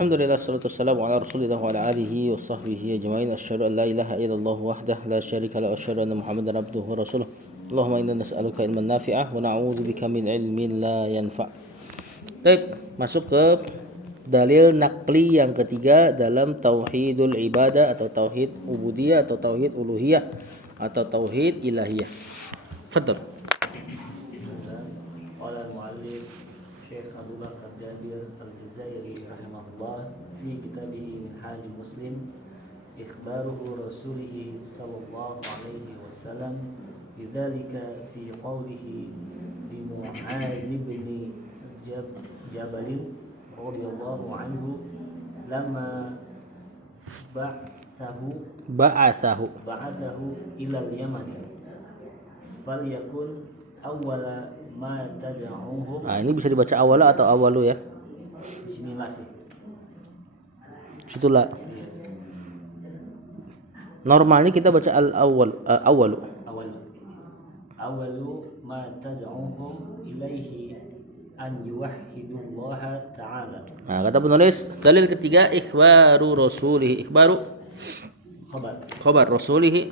Alhamdulillah salatu wassalamu ala Rasulillah wa ala alihi wa sahbihi ajma'in. Asyhadu an la ilaha illallah wahdah la syarika la asyhadu anna Muhammadan abduhu wa rasuluh. Allahumma inna nas'aluka ilman nafi'ah wa na'udzubika min ilmin la yanfa'. Baik, masuk ke dalil naqli yang ketiga dalam tauhidul ibadah atau tauhid ubudiyah atau tauhid uluhiyah atau tauhid ilahiyah. Fadhal. في كتابه منهاج مسلم إخباره رسوله صلى الله عليه وسلم بذلك في قوله لمعاذ بن جبل رضي الله عنه لما بعثه إلى اليمن فليكن أول ما تدعوهم. Nah, ini bisa dibaca awala atau awalu ya? Bismillah sih. Situlah. Normalnya kita baca awalu. Awalu ma tad'uhum ilaihi an yuwahhidullaha ta'ala. Nah, kata penulis dalil ketiga ikhbaru rasulihi. Ikhbaru khabar rasulihi.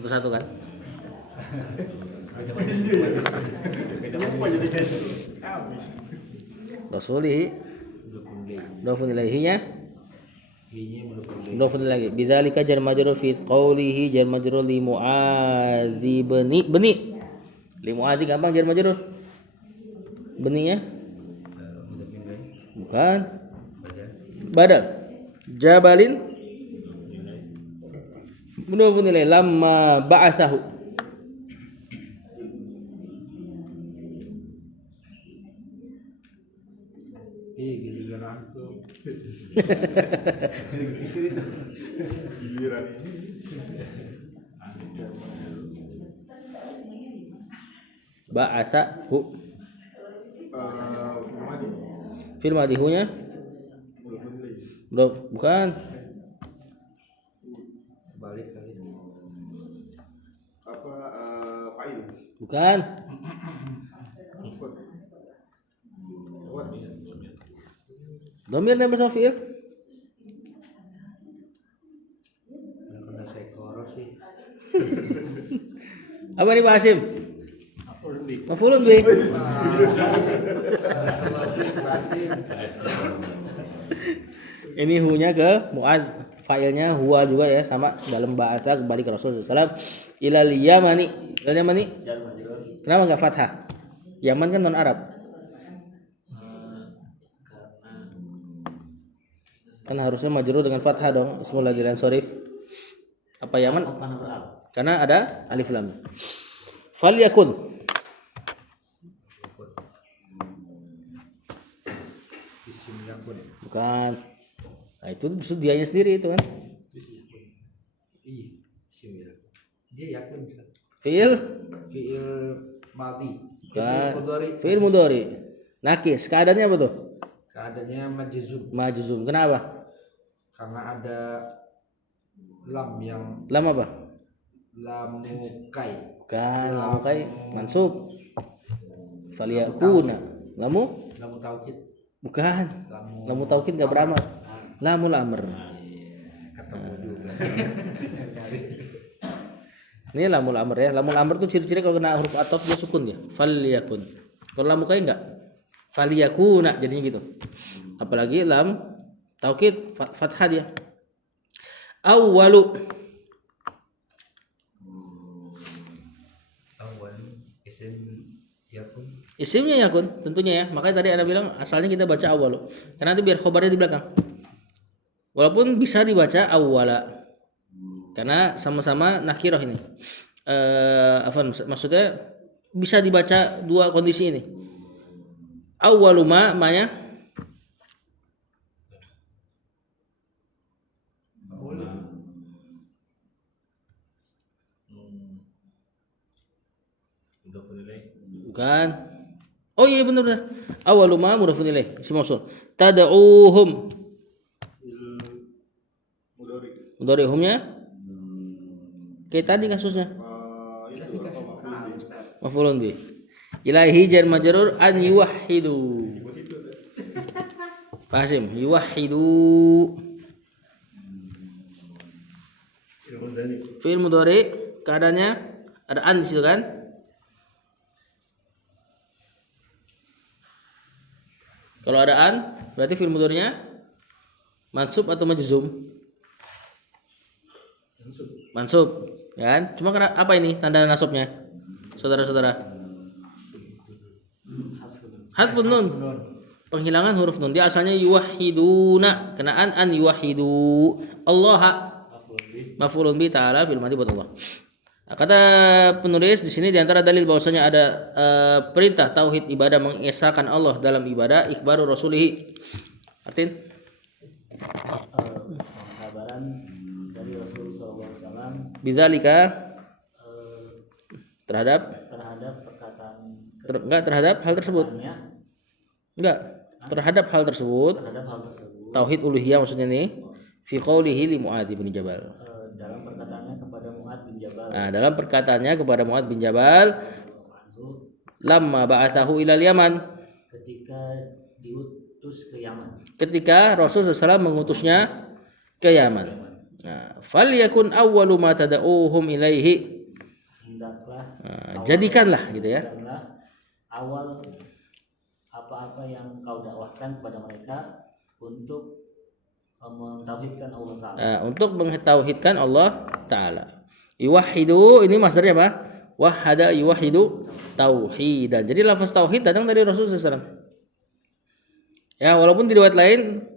Satu-satu kan? Rasulihi mudhafun ilaihinya mudhafun ilaihi bidzalika jar majrur fi qawlihi jar majrur li mu'adzi bani li mu'adzi gampang jar majrur beninya bukan badal jabalin mudhafun ilaihi lamma ba'asahu. Ba'asahu fil madihunya bukan balik kali apa fa'il bukan dhamir dan bersama fi'il. Apa nih Pak Hasim? Maf'ulun bih. Ini hunya ke mu'adz, fa'ilnya huwa juga ya, sama dalam bahasa kembali ke Rasulullah SAW. Ilal Yamani. Ilal Yamani? Kenapa enggak fathah? Yaman kan non Arab. Kan harusnya majrur dengan fathah dong, ismul ladzi sorif. Apa Yaman? Karena ada alif lam. Falyakun. Bukan. Nah, itu dianya sendiri itu kan. Iya, dia yakun. Fi'il madhi. Bukan. Fi'il mudhari. Nakis, keadaannya apa tuh? Keadaannya Majzum. Kenapa? Karena ada lam yang Lam apa? lamukai. Bukan, lamukai mansub. Falyakuna. Lamu Taukid. bukan. Lamu taukid enggak beramal. Lamul amr. Ini lamul amr ya. Lamul amr tuh ciri-ciri kalau kena huruf ataf dia sukun ya. Falyakun. Kalau lamukai enggak? Falyakuna jadinya gitu. Apalagi lam taukid fathah dia. Awwalu isimnya yakun tentunya ya. Makanya tadi Anda bilang asalnya kita baca awalu. Karena nanti biar khobarnya di belakang. Walaupun bisa dibaca awwala. Karena sama-sama nakirah ini. Maksudnya bisa dibaca dua kondisi ini. Awwalu ma-nya bukan. Oh iya benar. Awwalu ma mudhafun ilaih isim mausul. Tad'uuhum mudhari'humnya kayak tadi kasusnya. Maf'ulun bih. Ilaihi jar majrur an yuwahhidu. Pak Hasim, yuwahhidu. Fi'il mudhari keadaannya ada an di situ kan? Kalau ada an berarti fi'il mudhari'nya mansub atau majzum? Mansub, ya kan? Cuma karena apa ini tanda nasabnya? Saudara-saudara. Hadfun nun. Penghilangan huruf nun. Dia asalnya yuwahhiduna. Kenaan an yuwahhidu. Allah maf'ulun bi ta'ala fil madhi buat Allah. Kata penulis di sini diantara dalil bahwasanya ada perintah tauhid ibadah mengesahkan Allah dalam ibadah ikhbaru rasulihi. Artin? Kabaran dari Rasulullah SAW Bizalika terhadap perkataan enggak terhadap hal tersebut. Enggak, terhadap hal tersebut. Tauhid uluhiyah maksudnya nih. Fi qaulihi li Mu'adz bin Jabal. Dalam perkataannya kepada Mu'adz bin Jabal. Nah, dalam perkataannya kepada Mu'adz bin Jabal, lamma ba'atsahu ilal Yaman. Ketika diutus ke Yaman. Ketika Rasul SAW mengutusnya ke Yaman. Nah, falyakun awwalu ma tad'uuhum ilaihi. Hendaklah jadikanlah gitu ya. Awal apa-apa yang kau dakwahkan kepada mereka untuk mentauhidkan Allah Ta'ala. Untuk mentauhidkan Allah Ta'ala. Yuwahhidu ini masdarnya apa? Wahhada yuwahhidu tauhidan. Jadi lafaz tauhid datang dari Rasulullah SAW. Ya, walaupun di riwayat lain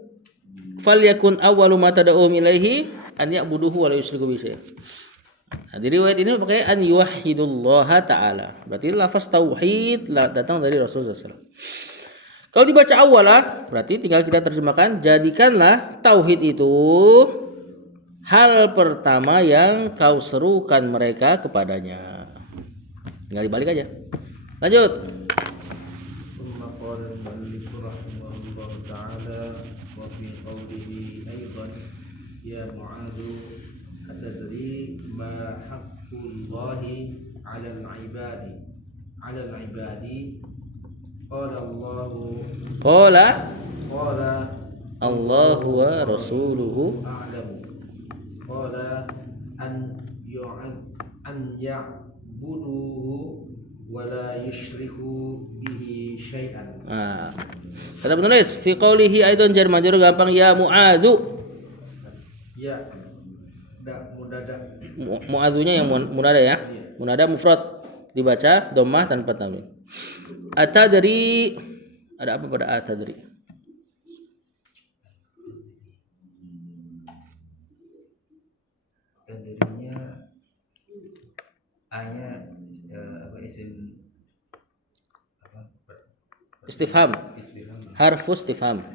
falyakun awwalu ma tad'uhum ilaihi an ya'buduhu wa la yusyriku bihi. Nah, di riwayat ini pakai an yuwahhidullaha ta'ala. Berarti lafaz tauhid datang dari Rasulullah SAW. Kalau dibaca awalah, berarti tinggal kita terjemahkan, jadikanlah tauhid itu hal pertama yang kau serukan mereka kepadanya. Tinggal dibalik aja. Lanjut. Ya Mu'adzu atadri ma haqqullahi 'alal 'ibadi qala Allahu wa rasuluhu a'lamu qala an ya'buduhu wa la yusyriku bihi syai'an. Kata penulis fi qaulihi aidan jar majrur gampang ya Mu'adzu. Ya, mudada. Mu'azunya yang munada ya. Munada mufrad dibaca dhammah tanpa tanwin. Atadri ada apa pada atadri? Tadrinya ayat isim Istifham. Harfu istifham.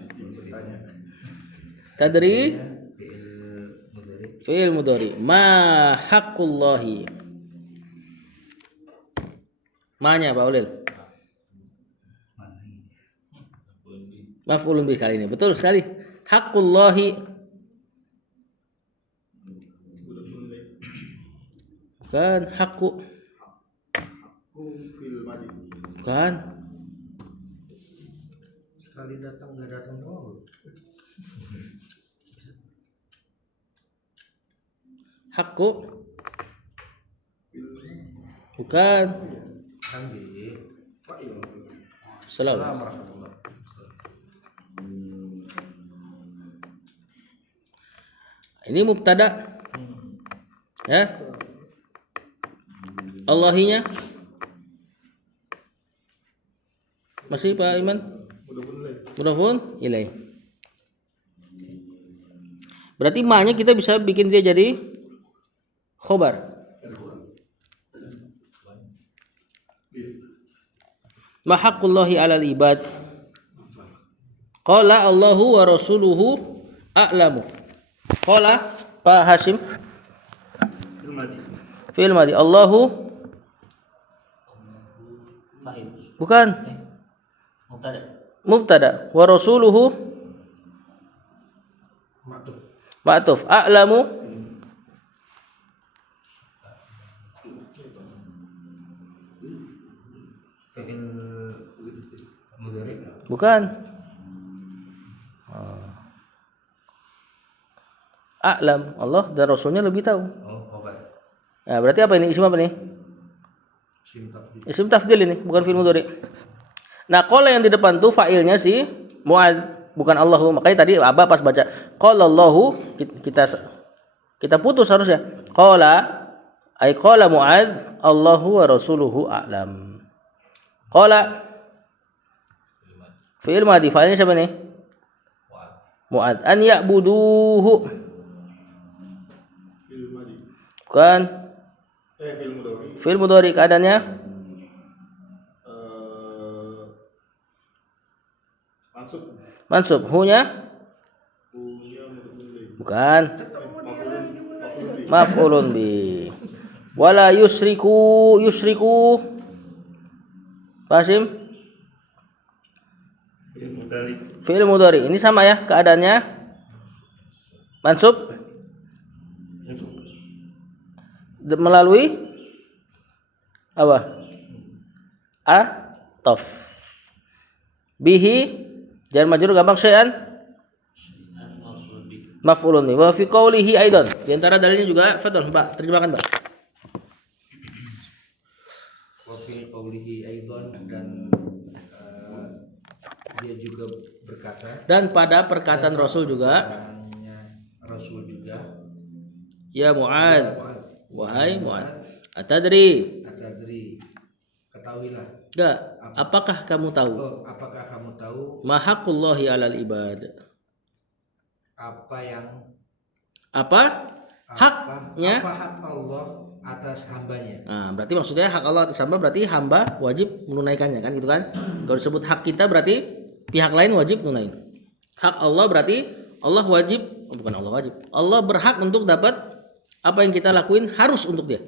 Tadri fi'il mudhari. Ma haqqullahi. Ma-nya Pak Ulil. Maf'ulun bih kali ini. Betul sekali. Haqqullahi. Bukan haqqu. Bukan. Sekali datang enggak datang doang. Haqqu. Bukan. Assalamualaikum. Ini mubtada. Ya. Allahinya masih Pak Iman? Mudhafun ilaih. Berarti ma-nya kita bisa bikin dia jadi khobar. Ma haqqullahi 'alal ibad. Qala Allahu wa rasuluhu a'lamu. Qala Pak Hasim fi'il madhi. Allahu bukan mubtada wa rasuluhu ma'tuf. A'lamu fi'il Bukan. A'lam, Allah dan Rasulnya lebih tahu. Oh, khabar. Nah, berarti apa ini? Isim apa nih? Isim tafdil ini, bukan fi'il mudhari. Nah, qala yang di depan tuh fa'ilnya si Mu'adz, bukan Allahu. Makanya tadi Aba pas baca qala Allahu, kita putus harusnya. Qala Mu'adz, Allahu wa rasuluhu a'lam. Qala fi'il madhi, fa'ilnya siapa nih? Mu'adz. An ya'buduhu. Bukan. Fi'il mudhari keadaannya mansub. Hu-nya bukan. Maf'ulun bi. Wala yusriku. Pasim. Fi'il mudhari. Ini sama ya keadaannya. Mansub melalui apa? Ataf. Bihi jar majrur gampang syai'an maf'ulun wa fi qawlihi aidan. Di antara dalilnya juga Fathul, Mbak, terjemahkan, Mbak. Wa fi qawlihi aidan, dan dia juga berkata, Dan pada perkataan Rasul juga, Rasul juga, ya Mu'adz, wahai Mu'adz, atadri, ketahuilah. enggak, apakah kamu tahu Apakah kamu tahu ma haqqullahi 'alal ibad? apa haknya? Apa hak Allah atas hambanya? Nah, berarti maksudnya hak Allah atas hamba berarti hamba wajib menunaikannya, kan gitu kan? Kalau disebut hak kita berarti pihak lain wajib menunain. Hak Allah berarti Allah wajib, bukan Allah wajib. Allah berhak untuk dapat apa yang kita lakuin harus untuk dia.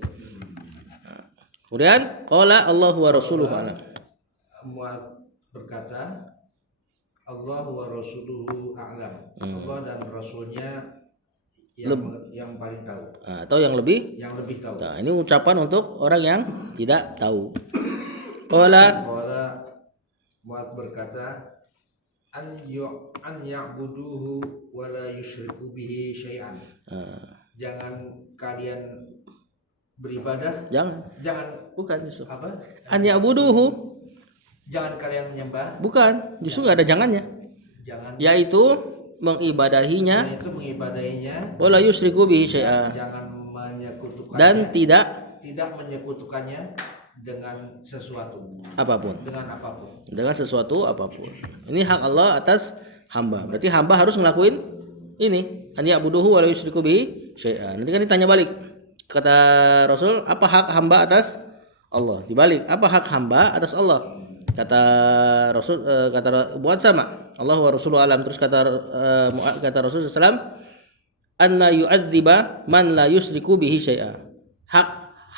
Kemudian qala Allahu wa rasuluhu a'lam. Mu'adz berkata, Allah wa rasuluhu a'lam. Allah dan rasulnya yang paling tahu. Atau yang lebih tahu. Nah, ini ucapan untuk orang yang tidak tahu. Qala Mu'adz berkata, an ya'buduhu wa la yusyriku bihi syai'an. Jangan kalian beribadah. Jangan bukan justru. Apa? An ya'buduhu. Jangan kalian menyembah. Bukan, justru enggak ada jangannya. Yaitu mengibadahinya. Wala yusyriku bihi syai'a. Jangan menyekutukannya. Dan tidak menyekutukannya dengan sesuatu. Apapun. Dengan sesuatu apapun. Ini hak Allah atas hamba. Berarti hamba harus ngelakuin ini. An ya'buduhu wala yusyriku bihi syai'a. Nanti kan ditanya balik. Kata Rasul, apa hak hamba atas Allah? Dibalik, apa hak hamba atas Allah? Kata Rasul, kata Mu'adz sama, Allah wa rasuluhu alam. Terus kata Rasul sallallahu, anna yu'adziba man la yusriku bihi syai'a. Hak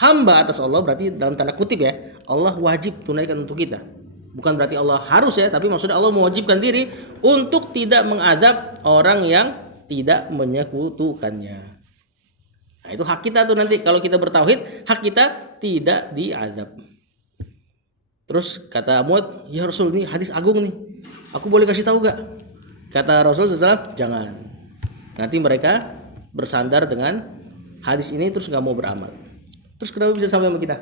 hamba atas Allah berarti dalam tanda kutip ya, Allah wajib tunaikan untuk kita. Bukan berarti Allah harus ya, tapi maksudnya Allah mewajibkan diri untuk tidak mengazab orang yang tidak menyekutukannya. Nah, itu hak kita tuh nanti kalau kita bertauhid, hak kita tidak diazab. Terus kata Mu'adz, ya Rasul, ini hadis agung nih, aku boleh kasih tahu gak? Kata Rasul SAW, jangan. Nanti mereka bersandar dengan hadis ini terus gak mau beramal. Terus kenapa bisa sampai sama kita?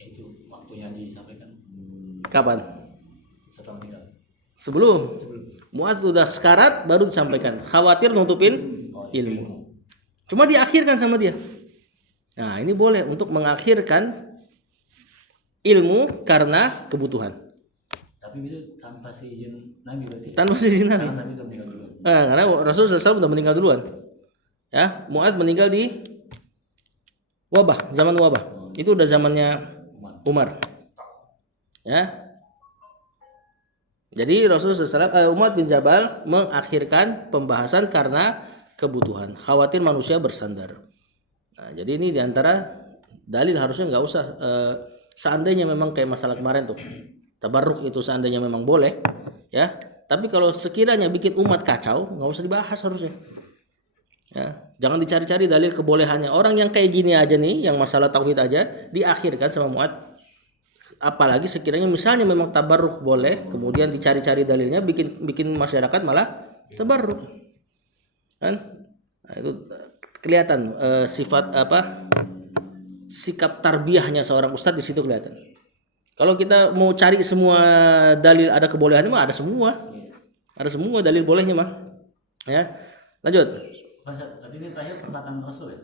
Itu waktunya disampaikan. Kapan? Setelah meninggal. Sebelum. Mu'adz sudah sekarat baru disampaikan. Khawatir nutupin ilmu. Cuma diakhirkan sama dia. Nah, ini boleh untuk mengakhirkan ilmu karena kebutuhan. Tapi itu tanpa seizin Nabi berarti. Tanpa seizin Nabi. Karena Nabi sudah meninggal duluan. Karena Rasulullah SAW sudah meninggal duluan. Ya, Mu'adz meninggal di wabah, zaman wabah. Itu udah zamannya Umar. Ya. Jadi Rasulullah SAW, Mu'adz bin Jabal mengakhirkan pembahasan karena kebutuhan, khawatir manusia bersandar. Nah, jadi ini diantara dalil harusnya nggak usah. Seandainya memang kayak masalah kemarin tuh, tabarruk itu seandainya memang boleh, ya. Tapi kalau sekiranya bikin umat kacau, nggak usah dibahas harusnya. Ya, jangan dicari-cari dalil kebolehannya. Orang yang kayak gini aja nih, yang masalah tauhid aja diakhirkan sama Mu'adz. Apalagi sekiranya misalnya memang tabarruk boleh, kemudian dicari-cari dalilnya, bikin masyarakat malah tabarruk, kan? Nah, itu kelihatan sifat sikap tarbiyahnya seorang ustadz di situ kelihatan. Kalau kita mau cari semua dalil ada kebolehannya mah ada semua dalil bolehnya mah, ya. Lanjut. Tadi ini terakhir perkataan Rasul ya.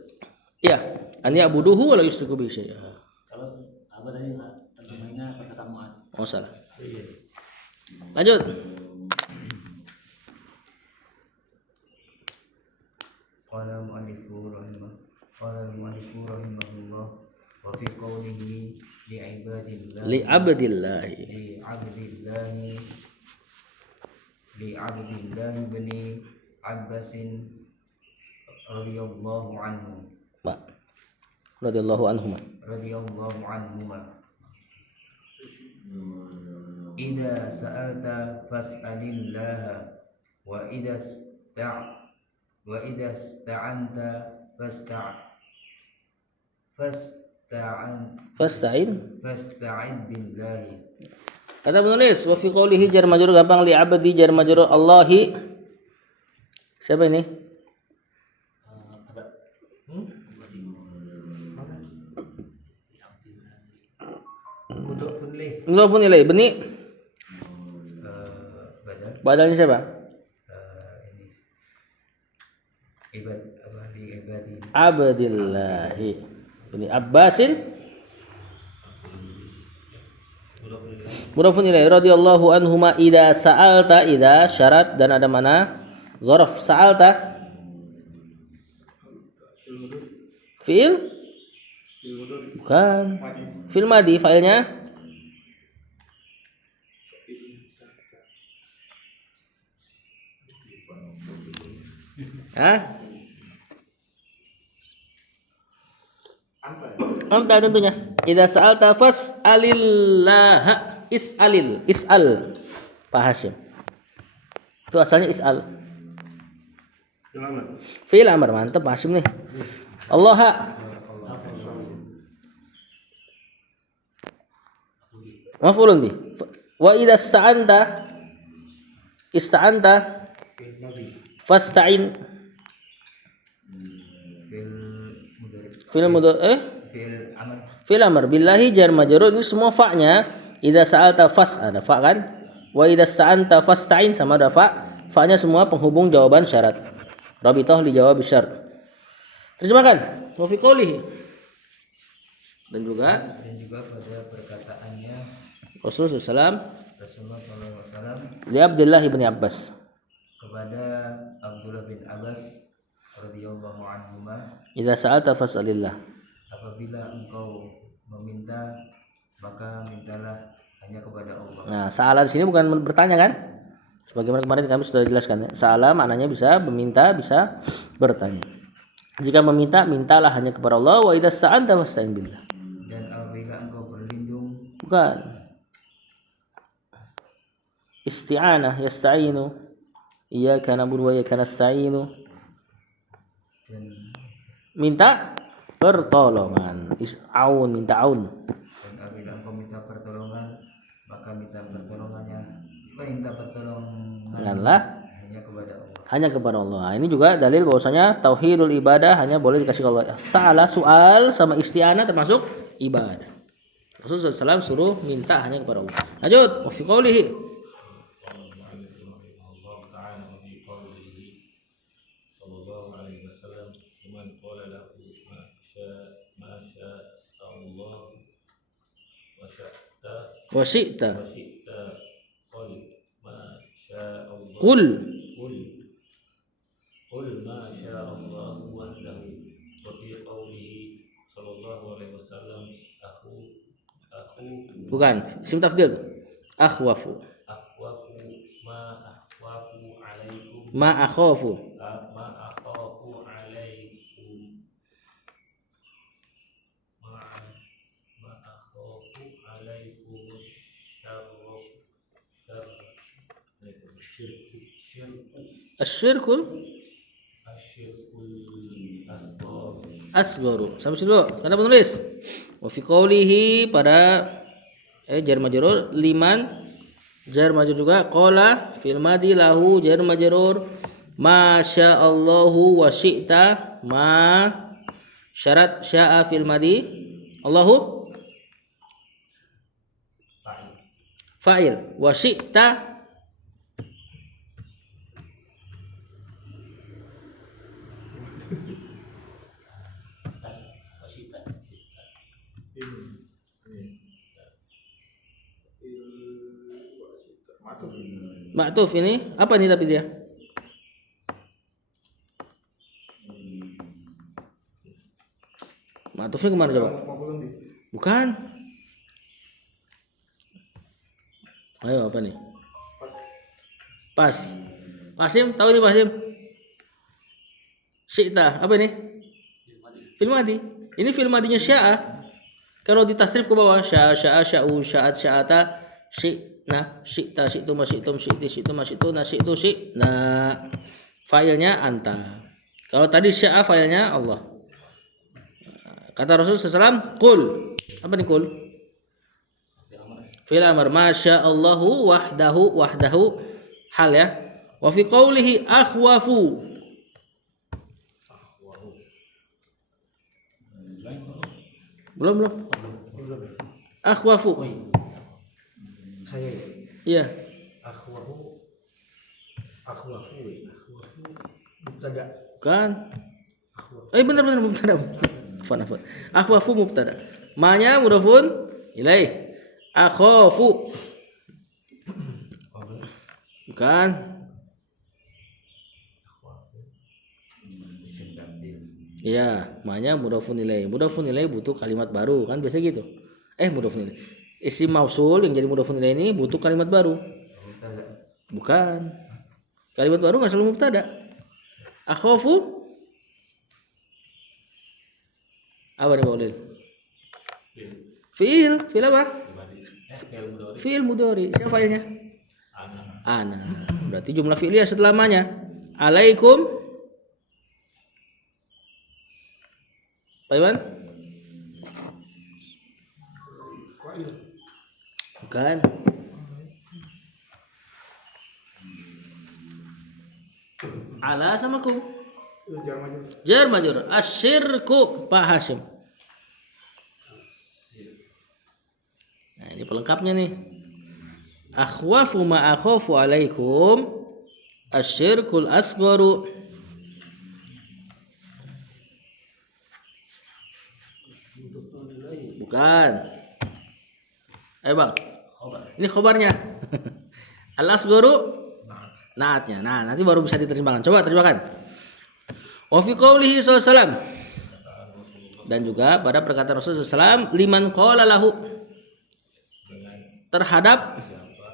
Iya, an ya'buduhu wa la yusyriku bihi syai'a. Kalau apa tadi terjemahnya perkataan Mu'adz. Oh salah. Iya. Lanjut. Qala al-mu'allifu rahimahullah wa fi qawlihi Li abdillahi bani Abbasin radhiyallahu anhu radhiyallahu anhuma idza sa'alta fas'alillah wa idza ista'anta fasta'in billahi. Kata penulis wa fi qoulihi jar majrur gampang, li abdi jar majrur Allahi. Siapa ini? Ada Mudhofun Mudhofun ilaih. ilaih. Beni badalnya siapa? Ini ibadi Abdillahi. Beni Abbasin mudhofun ilaih radhiyallahu anhuma idza sa'alta idza syarat dan ada mana zarf sa'alta fi'il bukan fi'il madi fa'ilnya anta tentunya idza sa'alta fas'alillah is'al Pak Hashim itu asalnya is'al fi'il amr mantap Pak Hashim nih Allah maf'ulun bi wa idza ista'anta fasta'in fil amr billahi jar majrur ini semua fa-nya idza sa'alta fas ada fa kan wa idza sta'anta fasta'in sama ada fa-nya semua penghubung jawaban syarat rabithah li jawab syarat. Terjemahkan wa fi qoulihi dan juga pada perkataannya Rasulullah Rasulullah SAW li Abdullah bin Abbas kepada Abdullah bin Abbas radhiyallahu anhuma idza sa'alta fas'alillah apabila engkau meminta maka mintalah hanya kepada Allah. Nah, sa'ala di sini bukan bertanya kan? Sebagaimana kemarin kami sudah jelaskan ya. Sa'ala maknanya bisa meminta, bisa bertanya. Jika meminta, mintalah hanya kepada Allah. Wa idza sta'anta fasta'in billah. Dan apabila engkau berlindung Bukan. Isti'anah yasta'inu. Iyyaka na'budu wa iyyaka nasta'inu. dan Minta pertolongan. Aun, minta aun. apabila engkau minta pertolongan maka minta pertolongannya hanya kepada Allah. Hanya kepada Allah. Nah, ini juga dalil bahwasanya tauhidul ibadah hanya boleh dikasih ke Allah. Salah soal sama isti'anah termasuk ibadah. Rasulullah SAW suruh minta hanya kepada Allah. Lanjut, wa fi qoulihi wa syi'ta qul Qul ma syaa Allah wahdahu wa fi qawlihi sallallahu alaihi wasallam aku bukan isim tafdil akhwafu alaikum ma akhafu ma akhafu alaikum ma akhafu alaikum asyirkul asgharu. Sampai situ dulu. Tanda penulis. Wa fi qoulihi pada jar majrur, liman jar majrur juga, qala fil madi lahu jar majrur, ma sya'allahu wa syi'ta, ma syarat sya'a fil madi, Allahu fa'il, wa syi'ta ma'tuf. Ini apa nih tapi dia? Ma'tufnya kemana coba? Bukan. Ayo apa nih? Pas. Pasim, tahu ini Pasim? Syi'ta, apa ini? Fil madi. Ini fil madinya sya'a. Kalau ditasrif ke bawah, sya'a, sya'a, sya'u, sya'at, sya'ata, syi'na, syi'ta, syi'tum, syi'tum, syi'ti, syi'tum, syi'tuna, syi'tu, syi'na. Failnya anta. Kalau tadi sya'a failnya Allah. Kata Rasul SAW, qul. Apa nih qul? Fil amr, masya Allahu wahdahu hal ya. Wa fi qawlihi akhwafu. Belum. Akhwafu. Saya Iya. akhwafu mubtada. Bukan. Benar mubtada. Afwan. Akhwafu mubtada. Ma-nya mudhafun ilaih. Akhafu. Bukan. Iya, ma-nya mudhafun ilaih. Mudhafun ilaih butuh kalimat baru, kan biasa gitu. Mudhafun ilaih. Isim mausul yang jadi mudhafun ilaih ini butuh kalimat baru. Bukan. Kalimat baru enggak selalu mubtada. Akhafu apa nih Pak Ulil? Fi'il apa? Fi'il mudhari. Siapa failnya? Ana. Berarti jumlah fi'liyah setelah ma-nya. Alaikum. Pak Iwan? Bukan. Ala sama kum. Jar majrur. Asyirku Pak Hashim. Nah, ini pelengkapnya nih. Akhwafu ma akhafu alaikum asyirkul asgharu. Bukan. Bang. Ini khobarnya. Al-asgharu naatnya. Nah, nanti baru bisa diterjemahkan. Coba terjemahkan. Wa fi qoulihi sallallahu alaihi wasallam. Dan juga pada perkataan Rasulullah SAW, liman qala lahu, terhadap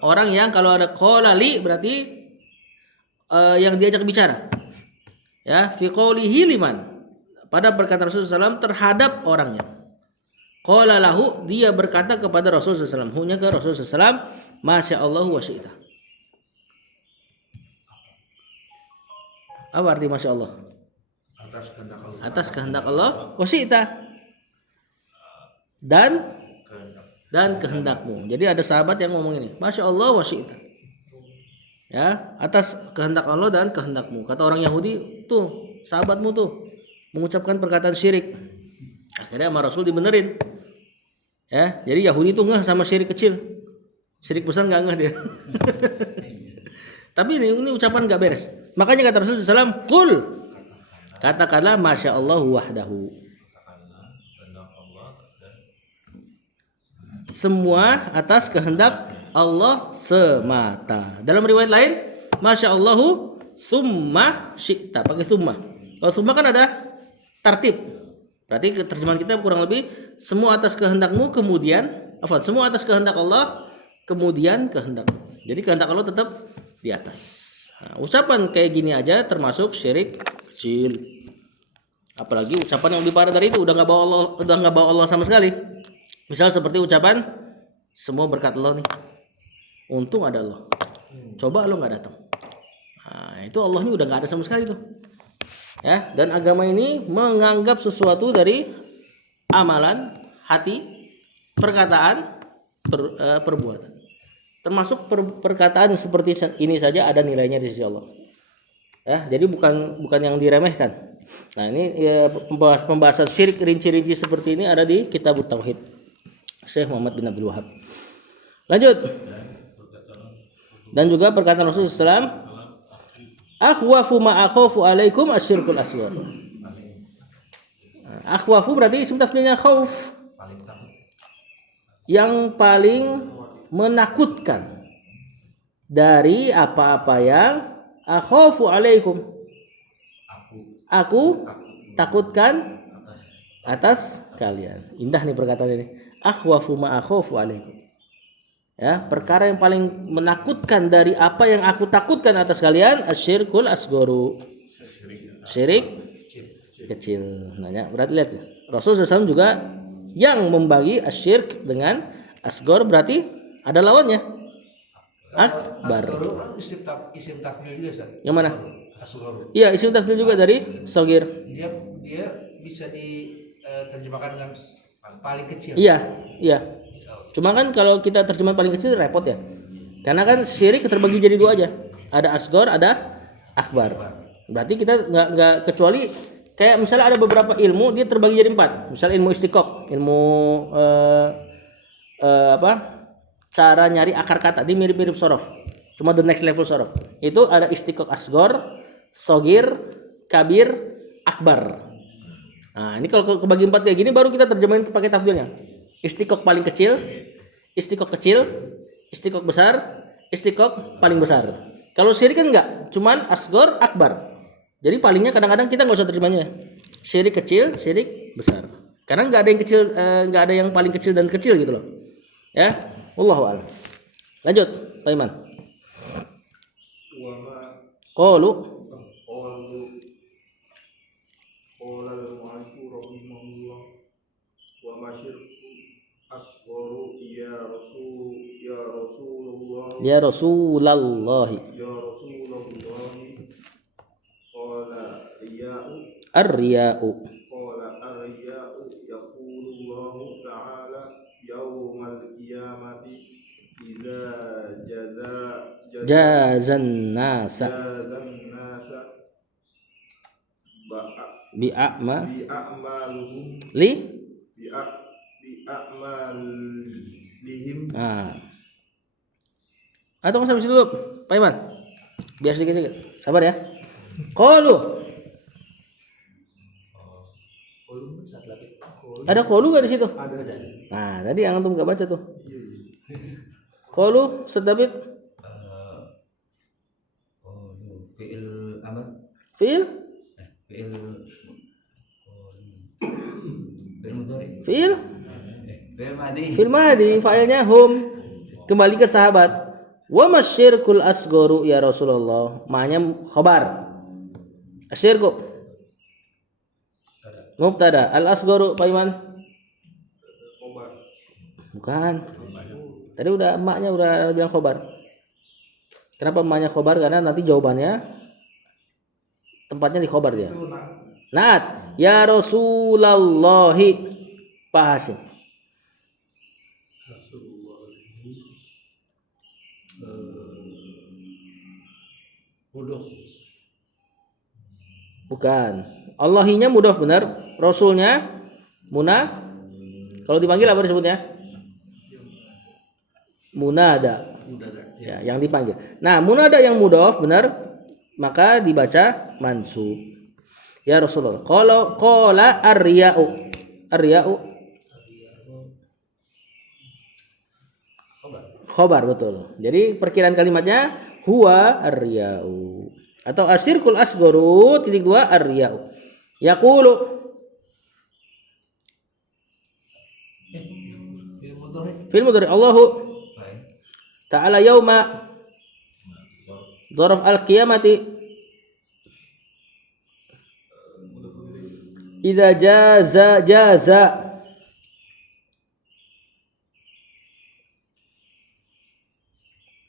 orang yang kalau ada qala li berarti yang diajak bicara. Ya, fi qoulihi liman, pada perkataan Rasulullah SAW terhadap orangnya. Qala lahu, dia berkata kepada Rasulullah SAW, hunya ke Rasulullah SAW, masya Allah wa syi'ta. Apa arti masya Allah? Atas kehendak Allah wa syi'ta, dan kehendakmu. Jadi ada sahabat yang ngomong ini, masya Allah wa syi'ta, ya, atas kehendak Allah dan kehendakmu. Kata orang Yahudi, tuh sahabatmu tuh mengucapkan perkataan syirik. Akhirnya sama Rasul dibenerin. Ya, jadi Yahudi itu ngeh sama syirik kecil, syirik besar nggak ngeh dia. Tapi ini ucapan nggak beres. Makanya kata Rasulullah SAW, qul, katakanlah masya Allah wahdahu, semua atas kehendak Allah semata. Dalam riwayat lain, masya Allahu summa syi'ta, pakai summa. Kalau summa kan ada tartib. Berarti terjemahan kita kurang lebih semua atas kehendakmu kemudian semua atas kehendak Allah kemudian kehendakmu. Jadi kehendak Allah tetap di atas. Nah, ucapan kayak gini aja termasuk syirik kecil. Apalagi ucapan yang lebih parah dari itu, udah nggak bawa Allah sama sekali. Misal seperti ucapan semua berkat Allah nih. Untung ada Allah. Coba lo nggak datang. Nah, itu Allah ini udah nggak ada sama sekali tuh. Ya, dan agama ini menganggap sesuatu dari amalan, hati, perkataan perbuatan. Termasuk perkataan seperti ini saja ada nilainya di sisi Allah. Ya, jadi bukan yang diremehkan. Nah, ini ya, pembahasan syirik rinci-rinci seperti ini ada di Kitab Tauhid Syekh Muhammad bin Abdul Wahab. Lanjut. Dan juga perkataan Rasulullah SAW, akhwafu ma akhafu alaikum asyirkul asghar. Akhwafu berarti isim tafdilnya khauf. paling takut Yang paling menakutkan dari apa-apa yang akhafu alaikum. Aku takutkan atas kalian. Indah nih perkataan ini. Akhwafu ma akhafu alaikum. Ya, perkara yang paling menakutkan dari apa yang aku takutkan atas kalian asyirkul asgharu. Syirik kecil. Nanya, berarti lihat Rasulullah SAW juga yang membagi asyirk dengan asghar berarti ada lawannya. Akbar. Isim takdil juga Ustaz. Yang mana? Asghar. Iya, isim tafdil juga dari sogir. Dia bisa diterjemahkan dengan paling kecil. Iya. Cuma kan kalau kita terjemahan paling kecil repot ya. Karena kan syirik terbagi jadi dua aja. Ada asghar, ada akbar. Berarti kita nggak kecuali kayak misalnya ada beberapa ilmu dia terbagi jadi 4. Misalnya ilmu istiqaq, ilmu cara nyari akar kata, dia mirip-mirip sorof. Cuma the next level sorof. Itu ada istiqaq asghar, sogir, kabir, akbar. Nah, ini kalau kebagi 4 kayak gini baru kita terjemahin pakai tafdilnya. Istiqaq paling kecil, istiqaq kecil, istiqaq besar, istiqaq paling besar. Kalau syirik kan enggak, cuman asghar, akbar. Jadi palingnya kadang-kadang kita nggak usah terjemahnya. Syirik kecil, syirik besar. Karena nggak ada yang kecil, nggak ada yang paling kecil dan kecil gitu loh. Ya, wallahu a'lam. Lanjut, Pak Iman. Qalu qala al-mu'allif rahimahullah wa masyirku asgharu ya Rasulullah qala ar-riya'u yaqulullahu ta'ala yawmal qiyamati idza jazan nasa bi'a'maluhum bi'a'malihim. Atau nggak sampai dulu, Pak Iman. Biar sedikit-sedikit. Sabar ya. Qalu. Ada qalu nggak di situ? Ada. Nah, tadi yang antum nggak baca tuh. Qalu, sedabit. fi'il amr Fi'il fi'il mudhari fi'il fi'il madi, fa'ilnya hum. Kembali ke sahabat. Wa masyirkul asgharu ya Rasulullah. Maknanya khabar. Asyirku mubtada, al asgharu Pak Iman. Bukan. Tadi udah emaknya udah bilang khabar. Kenapa emaknya khabar? Karena nanti jawabannya tempatnya di khabar dia. Naat ya Rasulullah Pak Hasim. Bukan. Allahinya mudhaf benar, Rasulnya muna. Kalau dipanggil apa disebutnya? Munada. Ya, yang dipanggil. Nah, munada yang mudhaf benar, maka dibaca mansub. Ya Rasulullah. Kalau qala ar-riya'u. Ar-riya'u khabar, betul. Jadi perkiraan kalimatnya huwa ar-riya'u atau asyirkul asgharu (2 ar-riya'u. Yaqulu fil mudhari Allahu ta'ala yauma dzaraf al-qiyamati idza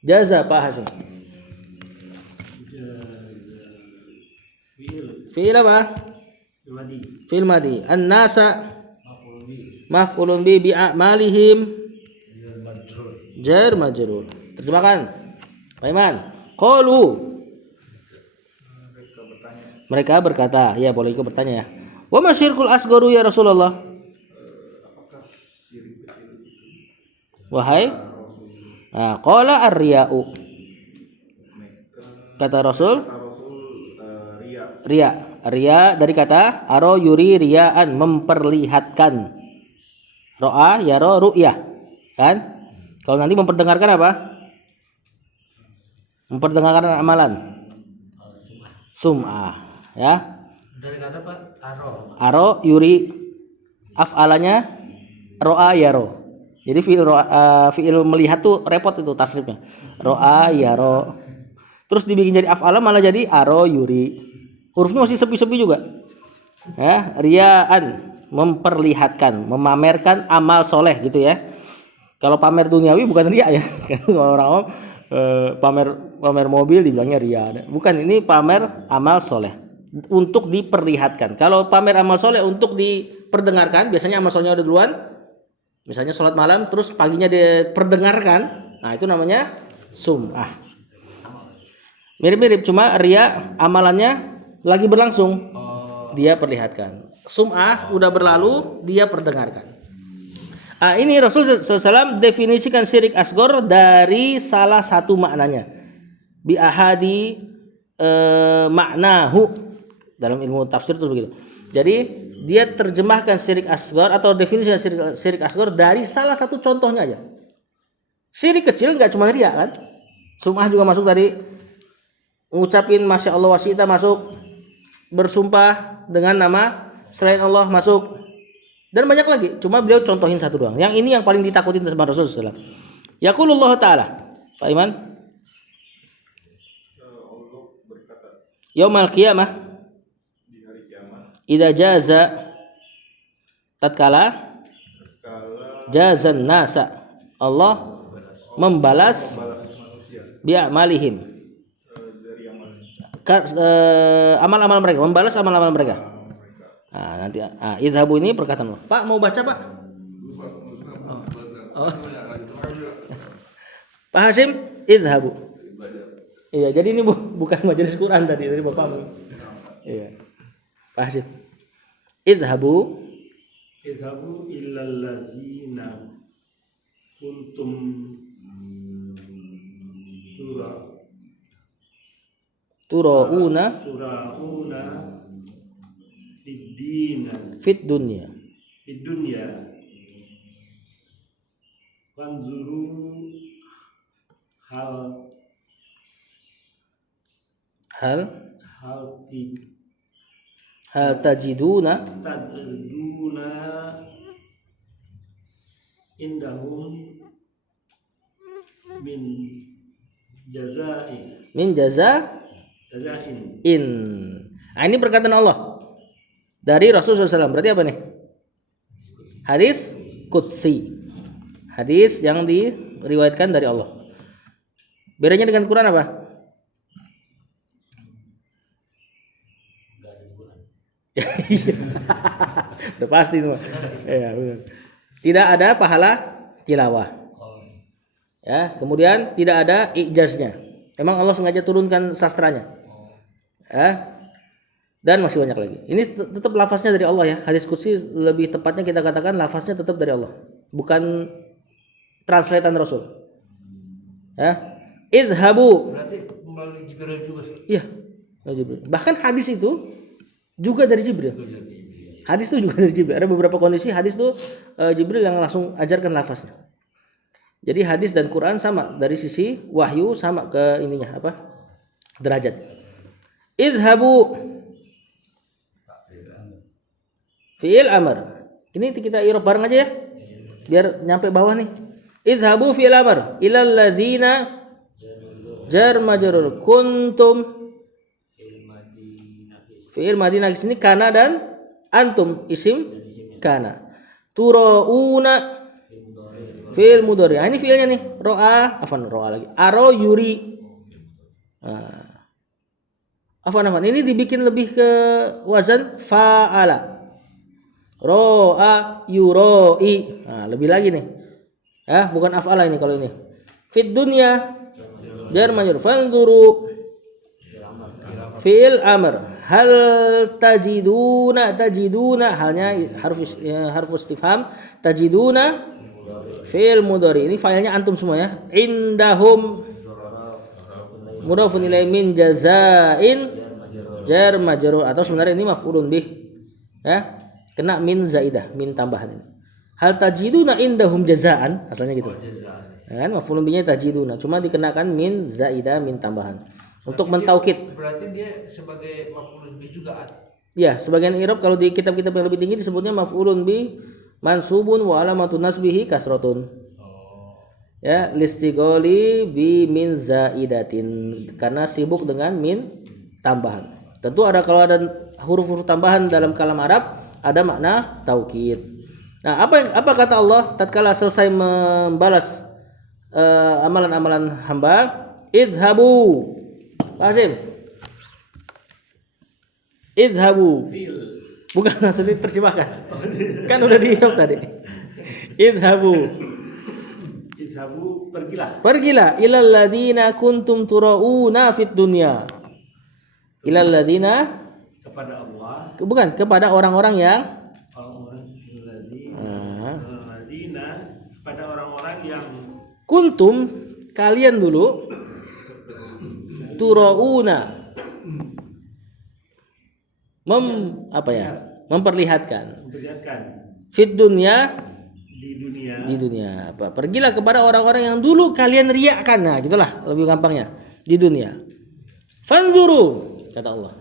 jaza Pak Hasim. Fi'il apa? Fi'il madi. An-nasa maf'ulun bi bi'amalihim jar majrur. Terjemahkan. Pak Iman. Qalu. Mereka berkata, ya boleh ikut bertanya ya. Wa ma syirkul asgharu ya Rasulullah? Apakah syirik kecil itu? Wahai qala ar-riya'u. Kata Rasul, Kata Rasul riya. Riya dari kata aro yuri riyaan, memperlihatkan. Ro'a yaro ru'yah. Kan? Kalau nanti memperdengarkan apa? Memperdengarkan amalan. Sum'ah, ya. Dari kata Pak Aro. Aro yuri, af'alanya ro'a yaro. Jadi fi'il melihat tuh repot itu tasrifnya. Ro'a yaro. Terus dibikin jadi af'ala malah jadi aro yuri. Hurufnya masih sepi-sepi juga. Ya, riyaan, memperlihatkan, memamerkan amal soleh gitu ya. Kalau pamer duniawi bukan riya ya. Kalau orang pamer mobil dibilangnya riya. Bukan, ini pamer amal soleh untuk diperlihatkan. Kalau pamer amal soleh untuk diperdengarkan, biasanya amal solehnya udah duluan. Misalnya sholat malam terus paginya diperdengarkan. Nah, itu namanya sum'ah. Mirip-mirip, cuma riya amalannya lagi berlangsung. Dia perlihatkan. Sum'ah udah berlalu, dia perdengarkan. Ini Rasul SAW definisikan syirik asghar dari salah satu maknanya. Bi ahadi maknahu. Dalam ilmu tafsir itu begitu. Jadi dia terjemahkan syirik asghar atau definisi syirik asghar dari salah satu contohnya aja. Syirik kecil nggak cuma riya kan? Sum'ah juga masuk tadi. Ngucapin masya Allah wasita masuk, bersumpah dengan nama selain Allah masuk, dan banyak lagi. Cuma beliau contohin satu doang. Yang ini yang paling ditakutin sama Rasulullah. Yaqulullah Ta'ala, Pak Iman. Allah berkata Yaumal qiyamah, di hari kiamat, idza jaza, tatkala kala jazan nasa, Allah membalas manusia bi'amalihim, dari amalnya amal-amal mereka, membalas amal-amal mereka. mereka. Nah, nanti idhabu ini perkataan Allah. Pak mau baca Pak? Oh. Pak Hasim, idhabu. Iya, jadi ini bukan majelis Quran tadi bapakmu. Iya. Pak Hasim. Idhabu Idhabu illal ladzina kuntum turauna turauna fid-dina fit dunya. fid-dunya wanzuru hal Hal halti hal tajiduna taduna indahum min jazai min jazain. Nah, ini perkataan Allah dari Rasulullah SAW. Berarti apa nih? Hadis qudsi. Hadis yang diriwayatkan dari Allah. Bedanya dengan Quran apa? Udah pasti itu. Ya, benar. Tidak ada pahala tilawah. Ya, kemudian tidak ada ijaznya. Memang Allah sengaja turunkan sastranya. Ya. Dan masih banyak lagi. Ini tetap lafaznya dari Allah ya. Hadis qudsi lebih tepatnya kita katakan lafaznya tetap dari Allah, bukan translatean Rasul. Ya. Idhabu. Berarti melalui Jibril juga. Iya, Jibril. Bahkan hadis itu juga dari Jibril. Hadis itu juga dari Jibril. Ada beberapa kondisi hadis itu Jibril yang langsung ajarkan lafaznya. Jadi hadis dan Quran sama dari sisi wahyu, sama ke ininya apa? Derajat. Idhabu fi'il amr. Ini kita i'rab bareng aja ya. Biar nyampe bawah nih. Idhabu fi'il amr ilal ladzina jar majrur kuntum. Fi'il madinah di sini kana dan antum isim kana. Turauna fi'il mudhari. Ini fi'ilnya nih. Ro'a, ro'a lagi. Aro yuri. Ini dibikin lebih ke wazan fa'ala. Ro'a yuroi. Nah, lebih lagi nih. Bukan af'ala ini kalau ini. Fid dunya jar majrur. Fanzuru fi'il amr. Hal tajiduna halnya harf istifham. Tajiduna fi'il mudhari. Ini filenya antum semua ya. Indahum mudhafun ilaihi min jazain jar majrur, atau sebenarnya ini maf'ulun bih. Ya. Kena min zaidah, min tambahan ini. Hal tajiduna indahum jazaan, asalnya gitu. Kan maf'ulun bihnya tajiduna, cuma dikenakan min zaidah, min tambahan. Untuk mentaukid. Berarti dia sebagai maf'ulun bih juga. Ya, sebagian i'rab kalau di kitab-kitab yang lebih tinggi disebutnya maf'ulun bih mansubun wa alamatun nasbihi kasratun. Ya, listigholi bi min zaidatin, karena sibuk dengan min tambahan. Tentu kalau ada huruf-huruf tambahan dalam kalam Arab ada makna taukid. Nah, apa kata Allah tatkala selesai membalas amalan-amalan hamba? Idhabu. Qasim. Idhabu. Bukan langsung diterjemahkan. Kan udah di-i'rab tadi. Idhabu. Izhabu, pergilah. Pergilah ilal ladzina kuntum turauna fid dunya. Ilal ladzina, Kepada Allah, bukan, kepada orang-orang yang orang-orang alladzina, kepada orang-orang yang kuntum, kalian dulu, turauna, memperlihatkan memperlihatkan fit dunya, di dunia. apa? Pergilah kepada orang-orang yang dulu kalian riakkan. Nah, gitulah lebih gampangnya. Di dunia. Fanzuru, kata Allah.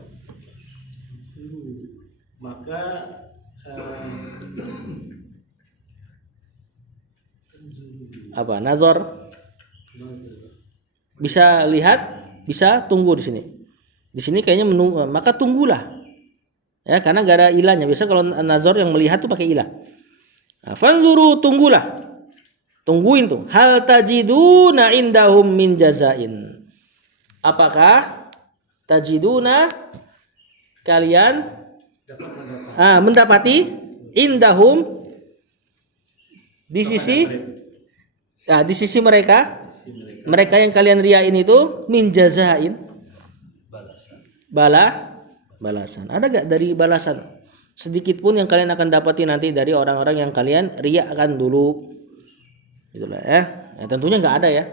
Maka Apa? Nazar. Bisa lihat, bisa tunggu di sini. Di sini kayaknya menunggu, maka tunggulah. Ya, karena gak ada ilahnya. Biasa kalau nazar yang melihat tuh pakai ilah. Nah, fanzuru, tunggulah. Tungguin tuh. Hal tajiduna indahum min jazain. Apakah tajiduna kalian mendapati indahum di sisi mereka yang kalian riain itu min jazain balasan. Ada gak dari balasan sedikit pun yang kalian akan dapati nanti dari orang-orang yang kalian riakan dulu? Itulah ya. Tentunya nggak ada ya.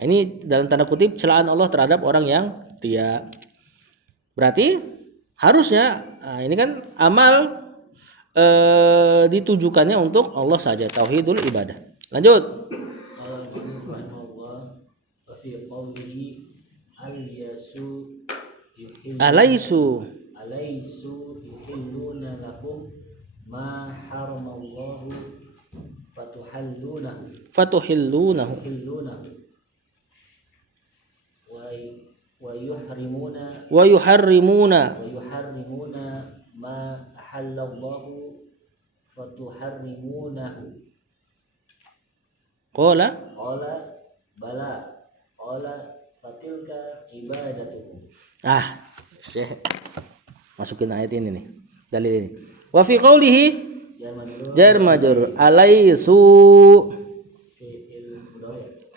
Ini dalam tanda kutip celaan Allah terhadap orang yang ria. Berarti harusnya ini kan amal ditujukannya untuk Allah saja, tauhidul ibadah. Lanjut. Alaisu yuhilluna lakum ma haramallahu fatuhillunahu wa yuharrimuna ma ahallallahu fatuharrimunahu. Qala bala qala fatilka ibadatuhum. Syekh masukin ayat ini nih, dalil ini. Wa fi qoulihi jar majrur alaisu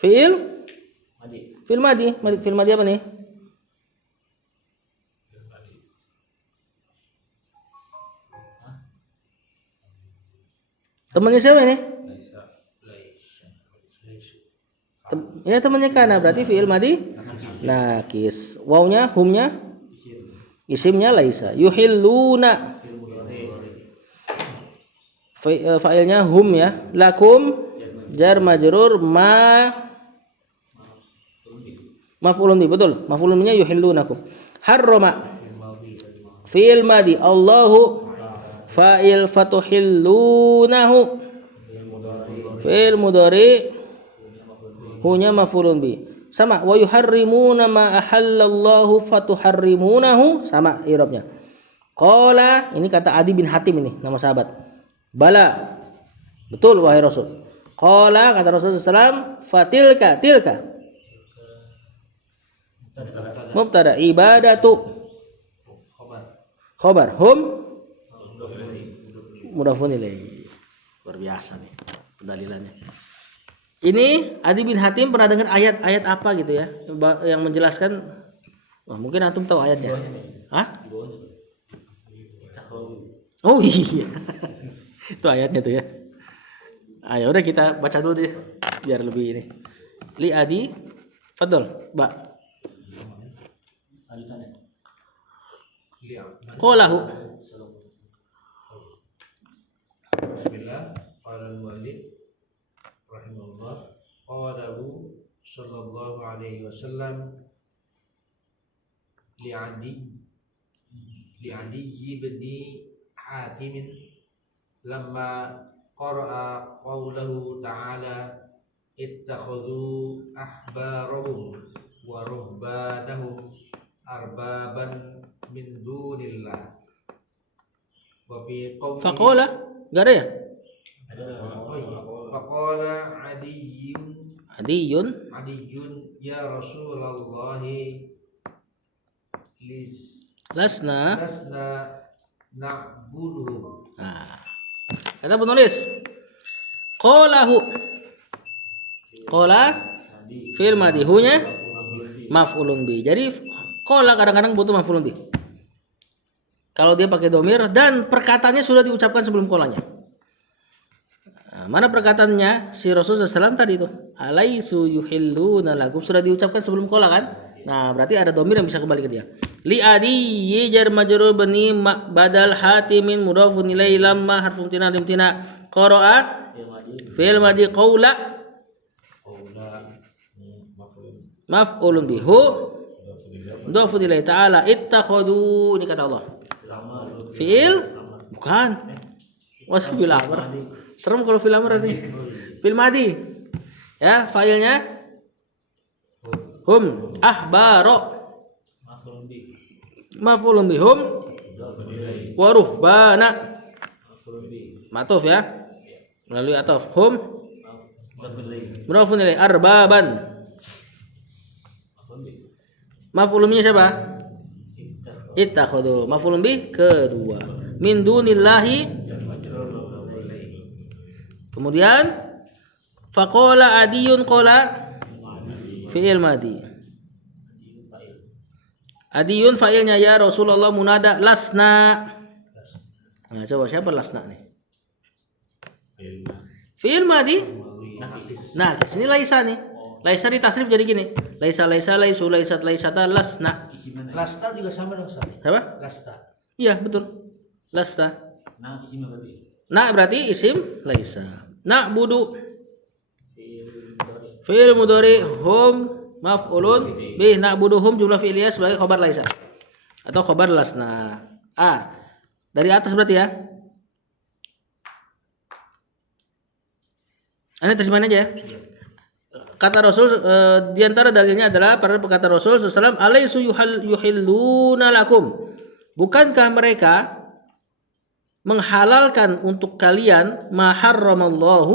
fi'il madi apa nih? Temannya siapa ini? Ya temannya kana, berarti fi'il madi nakis. Wawnya, humnya, isimnya laisa. Yuhilluna, fa'ilnya hum ya. Lakum jar majrur maf'ulun bi, betul. Maf'ulun binya yuhillunakum. Harrama fi'il madi, Allahu fa'il fatuhillunahu fi'il mudhari, hunya maf'ulun bi. Sama wa yuharrimuna ma ahallallahu fatuharrimunahu, sama i'rabnya. Qala, ini kata Adi bin Hatim, ini nama sahabat. Bala, betul wahai Rasul. Qala, kata Rasulullah SAW, fatilka, tilka mubtada, ibadatu khobar, hum mudhafun ilaihi. Luar biasa nih pendalilannya. Ini Adi bin Hatim pernah dengar ayat-ayat apa gitu ya yang menjelaskan? Wah, mungkin antum tahu ayatnya. Hah? Oh iya. Itu ayatnya tuh ya. Ayo udah kita baca dulu deh biar lebih ini. Li Adi, fadl, Mbak. Qalahu. Bismillah. Qala al-muallif rahimahullah qalahu sallallahu alaihi wasallam li'adi bin Hatim lamma qara'a qawlahu ta'ala ittakhadhu ahbarahum wa ruhbanahum arbaban min dunillah wa fi qawli Faqala, enggak ada ya? faqala Adiyun adiyun ya Rasulullah lasna. lasna na'buduhum. Nah, kata penulis qalahu. Qala fil madihunya maf'ulun bi. Jadi qala kadang-kadang butuh maf'ulun bi. Kalau dia pakai domir dan perkataannya sudah diucapkan sebelum kolanya. Nah, mana perkataannya si Rasulullah SAW tadi itu? Alaisu yuhilluna lakum, sudah diucapkan sebelum kola kan? Nah, berarti ada domir yang bisa kembali ke dia. Li adi jar majrur bani badal hatimin mudhafun ilaihi lamma harfun tina limtina qara'a fi'il madi qaula maf'ulun bihu mudhafun ilaihi ta'ala ittakhadhu, ini kata Allah. Fi'il bukan. Masa fi'il amr? Serem kalau fi'il amr tadi. Fi'il madi. Ya, fa'ilnya hum ahbaro maf'ulun bihum wa ruhbana matuf ya, melalui ataf. Hum mudhafun ilaihi arbaban, maf'ulunnya siapa? Ittakhadhu, maf'ulun bih kedua. Min dunillahi, kemudian faqala adiyun qala fi'il madi. Adiyun fa'ilnya ya Rasulullah munada lasna. Nah, coba siapa lasna nih? Fi'il madi. Nah, sini laisa nih. Laisa ditasrif jadi gini. Laisa laisa laisu laisat laisata lasna. Lasta juga sama dong, Ustaz. Siapa? Lasta. Iya, betul. Lasta. Nah, berarti isim laisa. Na'budu fi'il mudhari, hum maf'ulun bih, na'buduhum jumlah fi'liyah sebagai khabar laisa atau khabar lasna. Dari atas berarti ya. Ini terjemahan aja ya. Kata Rasul di antara dalilnya adalah pada perkataan Rasul SAW, alaisu yuhilluna lakum, bukankah mereka menghalalkan untuk kalian ma harramallahu,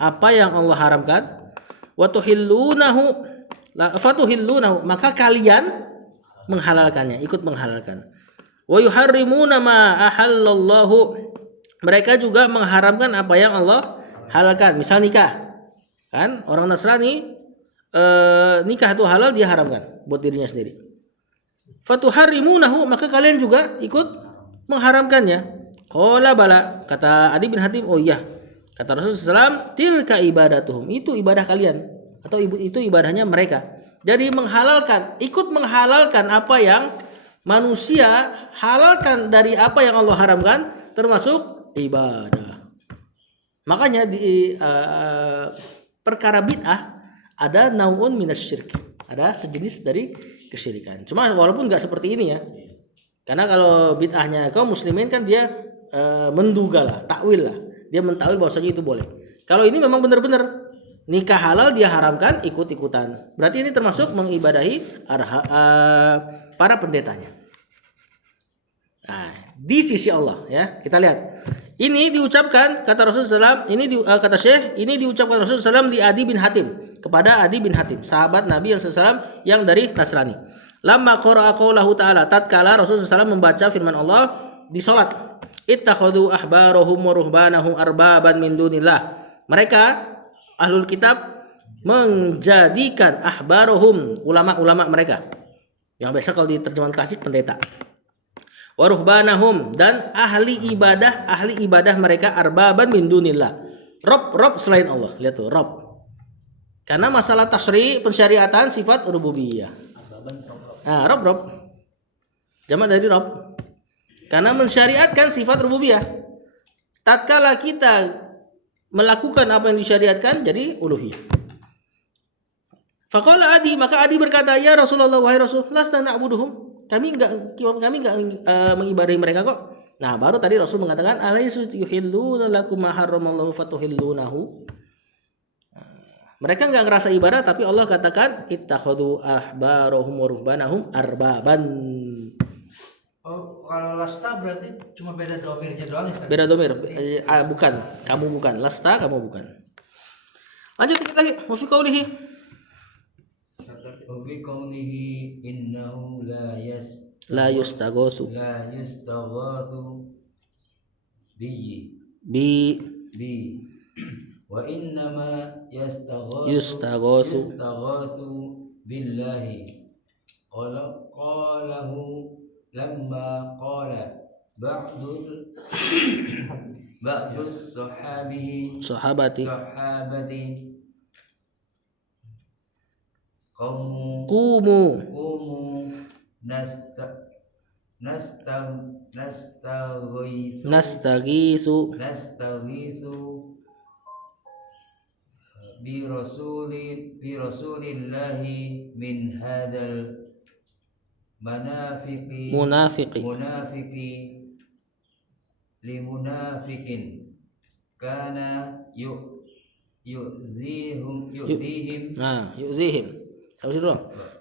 apa yang Allah haramkan, wa tuhillunahu fatuhillunahu, maka kalian menghalalkannya, ikut menghalalkan. Wa yuharrimuna ma ahallallahu, mereka juga mengharamkan apa yang Allah halalkan. Misal nikah. Kan orang Nasrani nikah itu halal, dia haramkan buat dirinya sendiri. Fatuharrimunahu, maka kalian juga ikut mengharamkannya. Qala bala, kata Adi bin Hatim, oh iya. Kata Rasulullah SAW, tilka ibadatuhum, itu ibadah kalian atau itu ibadahnya mereka. Jadi menghalalkan, ikut menghalalkan apa yang manusia halalkan dari apa yang Allah haramkan, termasuk ibadah. Makanya di perkara bid'ah ada naun minasyirik, ada sejenis dari kesyirikan. Cuma walaupun nggak seperti ini ya, karena kalau bid'ahnya kaum muslimin kan dia menduga lah, takwil lah, dia mentakwil bahwasanya itu boleh. Kalau ini memang benar-benar nikah halal dia haramkan, ikut-ikutan. Berarti ini termasuk mengibadahi para pendetanya. Nah, di sisi Allah ya, kita lihat. Ini diucapkan kata Rasulullah SAW, kata Syekh, ini diucapkan Rasulullah SAW di Adi bin Hatim, kepada Adi bin Hatim, sahabat Nabi SAW yang dari Nasrani. Lamma qara'a qaulahu ta'ala, tatkala Rasulullah SAW membaca firman Allah di salat. Ittakhadhu ahbarahum wa ruhbanahum arbaban min dunillah. Mereka ahlul kitab menjadikan ahbarohum, ulama-ulama mereka. Yang biasa kalau di terjemahan klasik pendeta. Wa ruhbanahum, dan ahli ibadah mereka arbaban min dunillah. Rob selain Allah. Lihat tuh, Rob. Karena masalah tasri, pensyariatan sifat rububiyah. Nah, Rob. Jamak dari Rob. Karena mensyariatkan sifat rububiyah. Tatkala kita melakukan apa yang disyariatkan jadi uluhiyah. Faqala Adi, maka Adi berkata, ya Rasulullah, wahai Rasul, lasta na'buduhum. Kami enggak mengibadahi mereka kok. Nah, baru tadi Rasul mengatakan, alaysu yuhilluna lakum ma harramallahu fatuhillunahu. Mereka enggak ngerasa ibadah, tapi Allah katakan ittakhadhu ahbarahum wa ruhbanahum arbaban. Oh, kalau lasta berarti cuma beda domirnya doang ya? Beda domir. Bukan, kamu bukan. Lasta, kamu bukan. Lanjut dikit lagi. Wa fi qoulihi, Wabi kaunihi innahu la yustaghosu bi bi wa innama yustaghosu billahi qalahu lamma qala ba'dus sahabati kumu nastaghisu bi rasulillahi min hadal munafiqi li munafiqin kana yu'dhihim Terus dulu.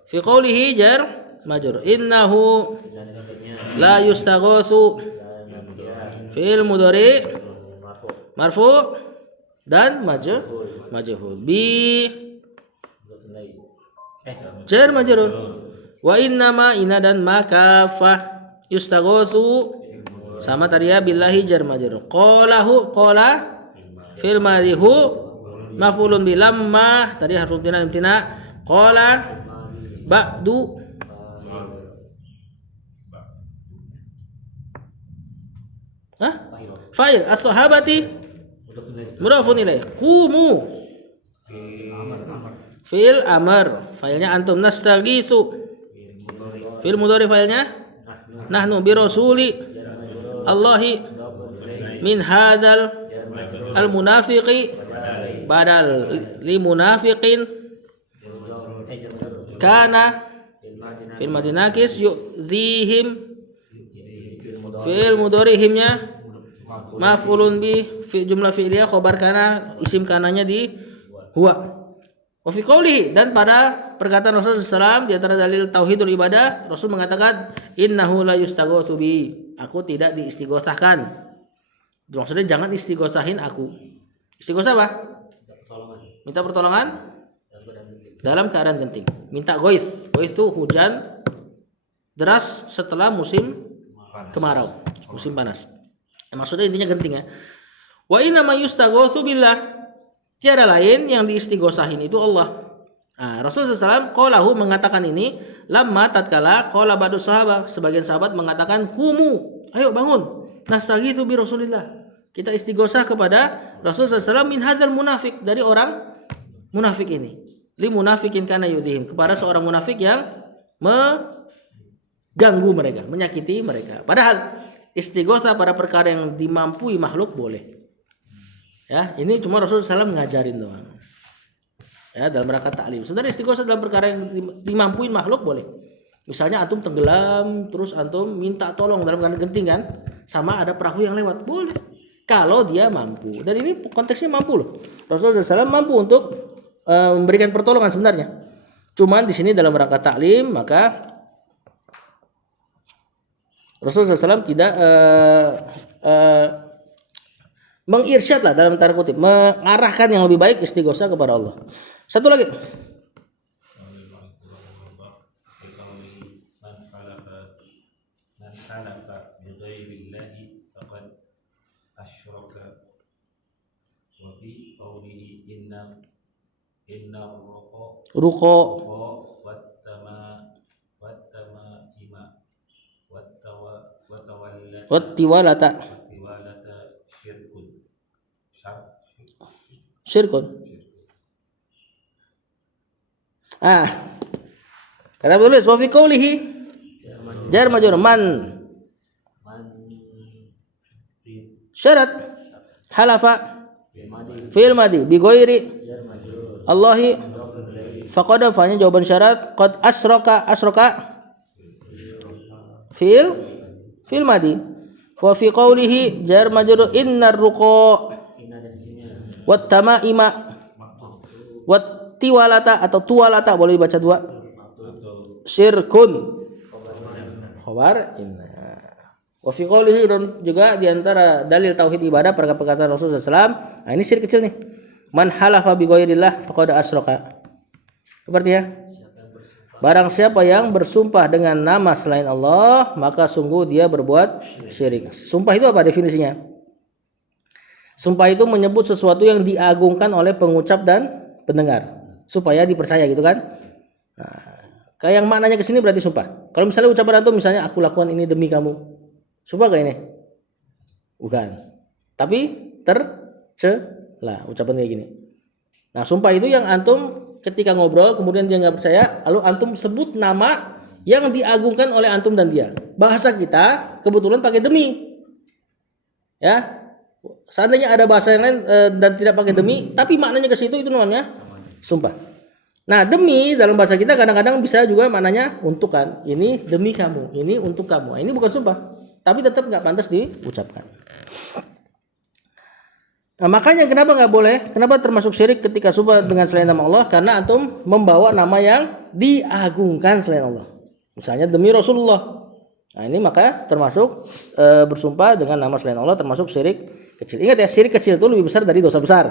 Fi qoulihi jar majrur. Innahu la yustaghosu. Fi'il mudhari marfu dan majhul. Bi jar majrur. Wa innama ina dan makafah yustaghosu sama tadi ya billahi jar majrur. Qala fil madhihu maf'ulun bi lamma tadi harfu imtina. Qala ba'du fa'il as-sahabati mudhafun ilaih. Qumu fi'il amr, fa'ilnya antum. Nastaghisu fi'il mudhari, fa'ilnya nahnu bi rasuli Allahi min hadzal al munafiqi badal li munafiqin kana fil madinakis yu'zihim fi'il mudharihimnya maf'ulun bi fi jumlah fi'liyah khabar kana isim kananya di huwa. Wa fi qoulihi, dan pada perkataan Rasul sallallahu di antara dalil tauhidul ibadah, Rasul mengatakan innahu la yustaghatsu bi, aku tidak diistighosahkan. Maksudnya jangan istighosahin aku. Istighosah apa? Minta pertolongan dalam keadaan genting. Minta gois itu hujan deras setelah musim kemarau, musim panas. Maksudnya intinya genting ya. Wa inna ma yustaghatsu billah, tiada lain yang diistighosahin itu Allah. Nah, Rasulullah SAW qalahu mengatakan ini lamma tatkala qala ba'du sahabat, sebagian sahabat mengatakan kumu, ayo bangun, nastaghiitsu bi Rasulillah, kita istighosah kepada Rasulullah SAW min hadzal munafik, dari orang munafik ini. Li munafikin kana yudhihim, kepada seorang munafik yang mengganggu mereka, menyakiti mereka. Padahal istighosah pada perkara yang dimampui makhluk boleh. Ya, ini cuma Rasulullah SAW ngajarin doang. Ya, dalam rangka taklim. Sebenarnya istighosah dalam perkara yang dimampui makhluk boleh. Misalnya antum tenggelam, terus antum minta tolong dalam keadaan genting kan, sama ada perahu yang lewat, boleh. Kalau dia mampu. Dan ini konteksnya mampu loh. Rasulullah SAW mampu untuk memberikan pertolongan sebenarnya. Cuman di sini dalam rangka taklim, maka Rasulullah SAW tidak mengirsyad lah dalam tanda kutip, mengarahkan yang lebih baik istighosah kepada Allah. Satu lagi. inna roko ruko, wattama ima wattawallata wattiwalata, syirkun syirkun. Kata tulis wa fi qoulihi jar majrur man syarat halafa fi'il madi bi ghairi Allahi faqad fa'nya jawaban syarat qad asroka fi'il madi wa fi qoulihi jar majrur innar ruqa wat tamaima wat tiwalata atau tuwalata boleh dibaca dua syirkun khabar inna. Wa fi qoulihi juga diantara dalil tauhid ibadah perkataan Rasulullah SAW. Nah, ini syirik kecil nih. Man halafa bi ghairillah faqad asyraka. Seperti ya. Barang siapa yang bersumpah dengan nama selain Allah, maka sungguh dia berbuat syirik. Sumpah itu apa definisinya? Sumpah itu menyebut sesuatu yang diagungkan oleh pengucap dan pendengar supaya dipercaya gitu kan. Nah, kayak yang maknanya ke sini berarti sumpah. Kalau misalnya ucapan antum misalnya aku lakukan ini demi kamu. Sumpah gak ini? Bukan. Tapi tercela ucapan kayak gini. Nah, sumpah itu yang antum ketika ngobrol kemudian dia nggak percaya, lalu antum sebut nama yang diagungkan oleh antum dan dia. Bahasa kita kebetulan pakai demi. Ya. Seandainya ada bahasa yang lain dan tidak pakai demi, tapi maknanya ke situ itu namanya sumpah. Nah, demi dalam bahasa kita kadang-kadang bisa juga maknanya untuk kan. Ini demi kamu, ini untuk kamu. Ini bukan sumpah, tapi tetap nggak pantas diucapkan. Nah, makanya kenapa nggak boleh? Kenapa termasuk syirik ketika sumpah dengan selain nama Allah? Karena antum membawa nama yang diagungkan selain Allah. Misalnya demi Rasulullah. Nah, ini maka termasuk bersumpah dengan nama selain Allah termasuk syirik kecil. Ingat ya, syirik kecil itu lebih besar dari dosa besar.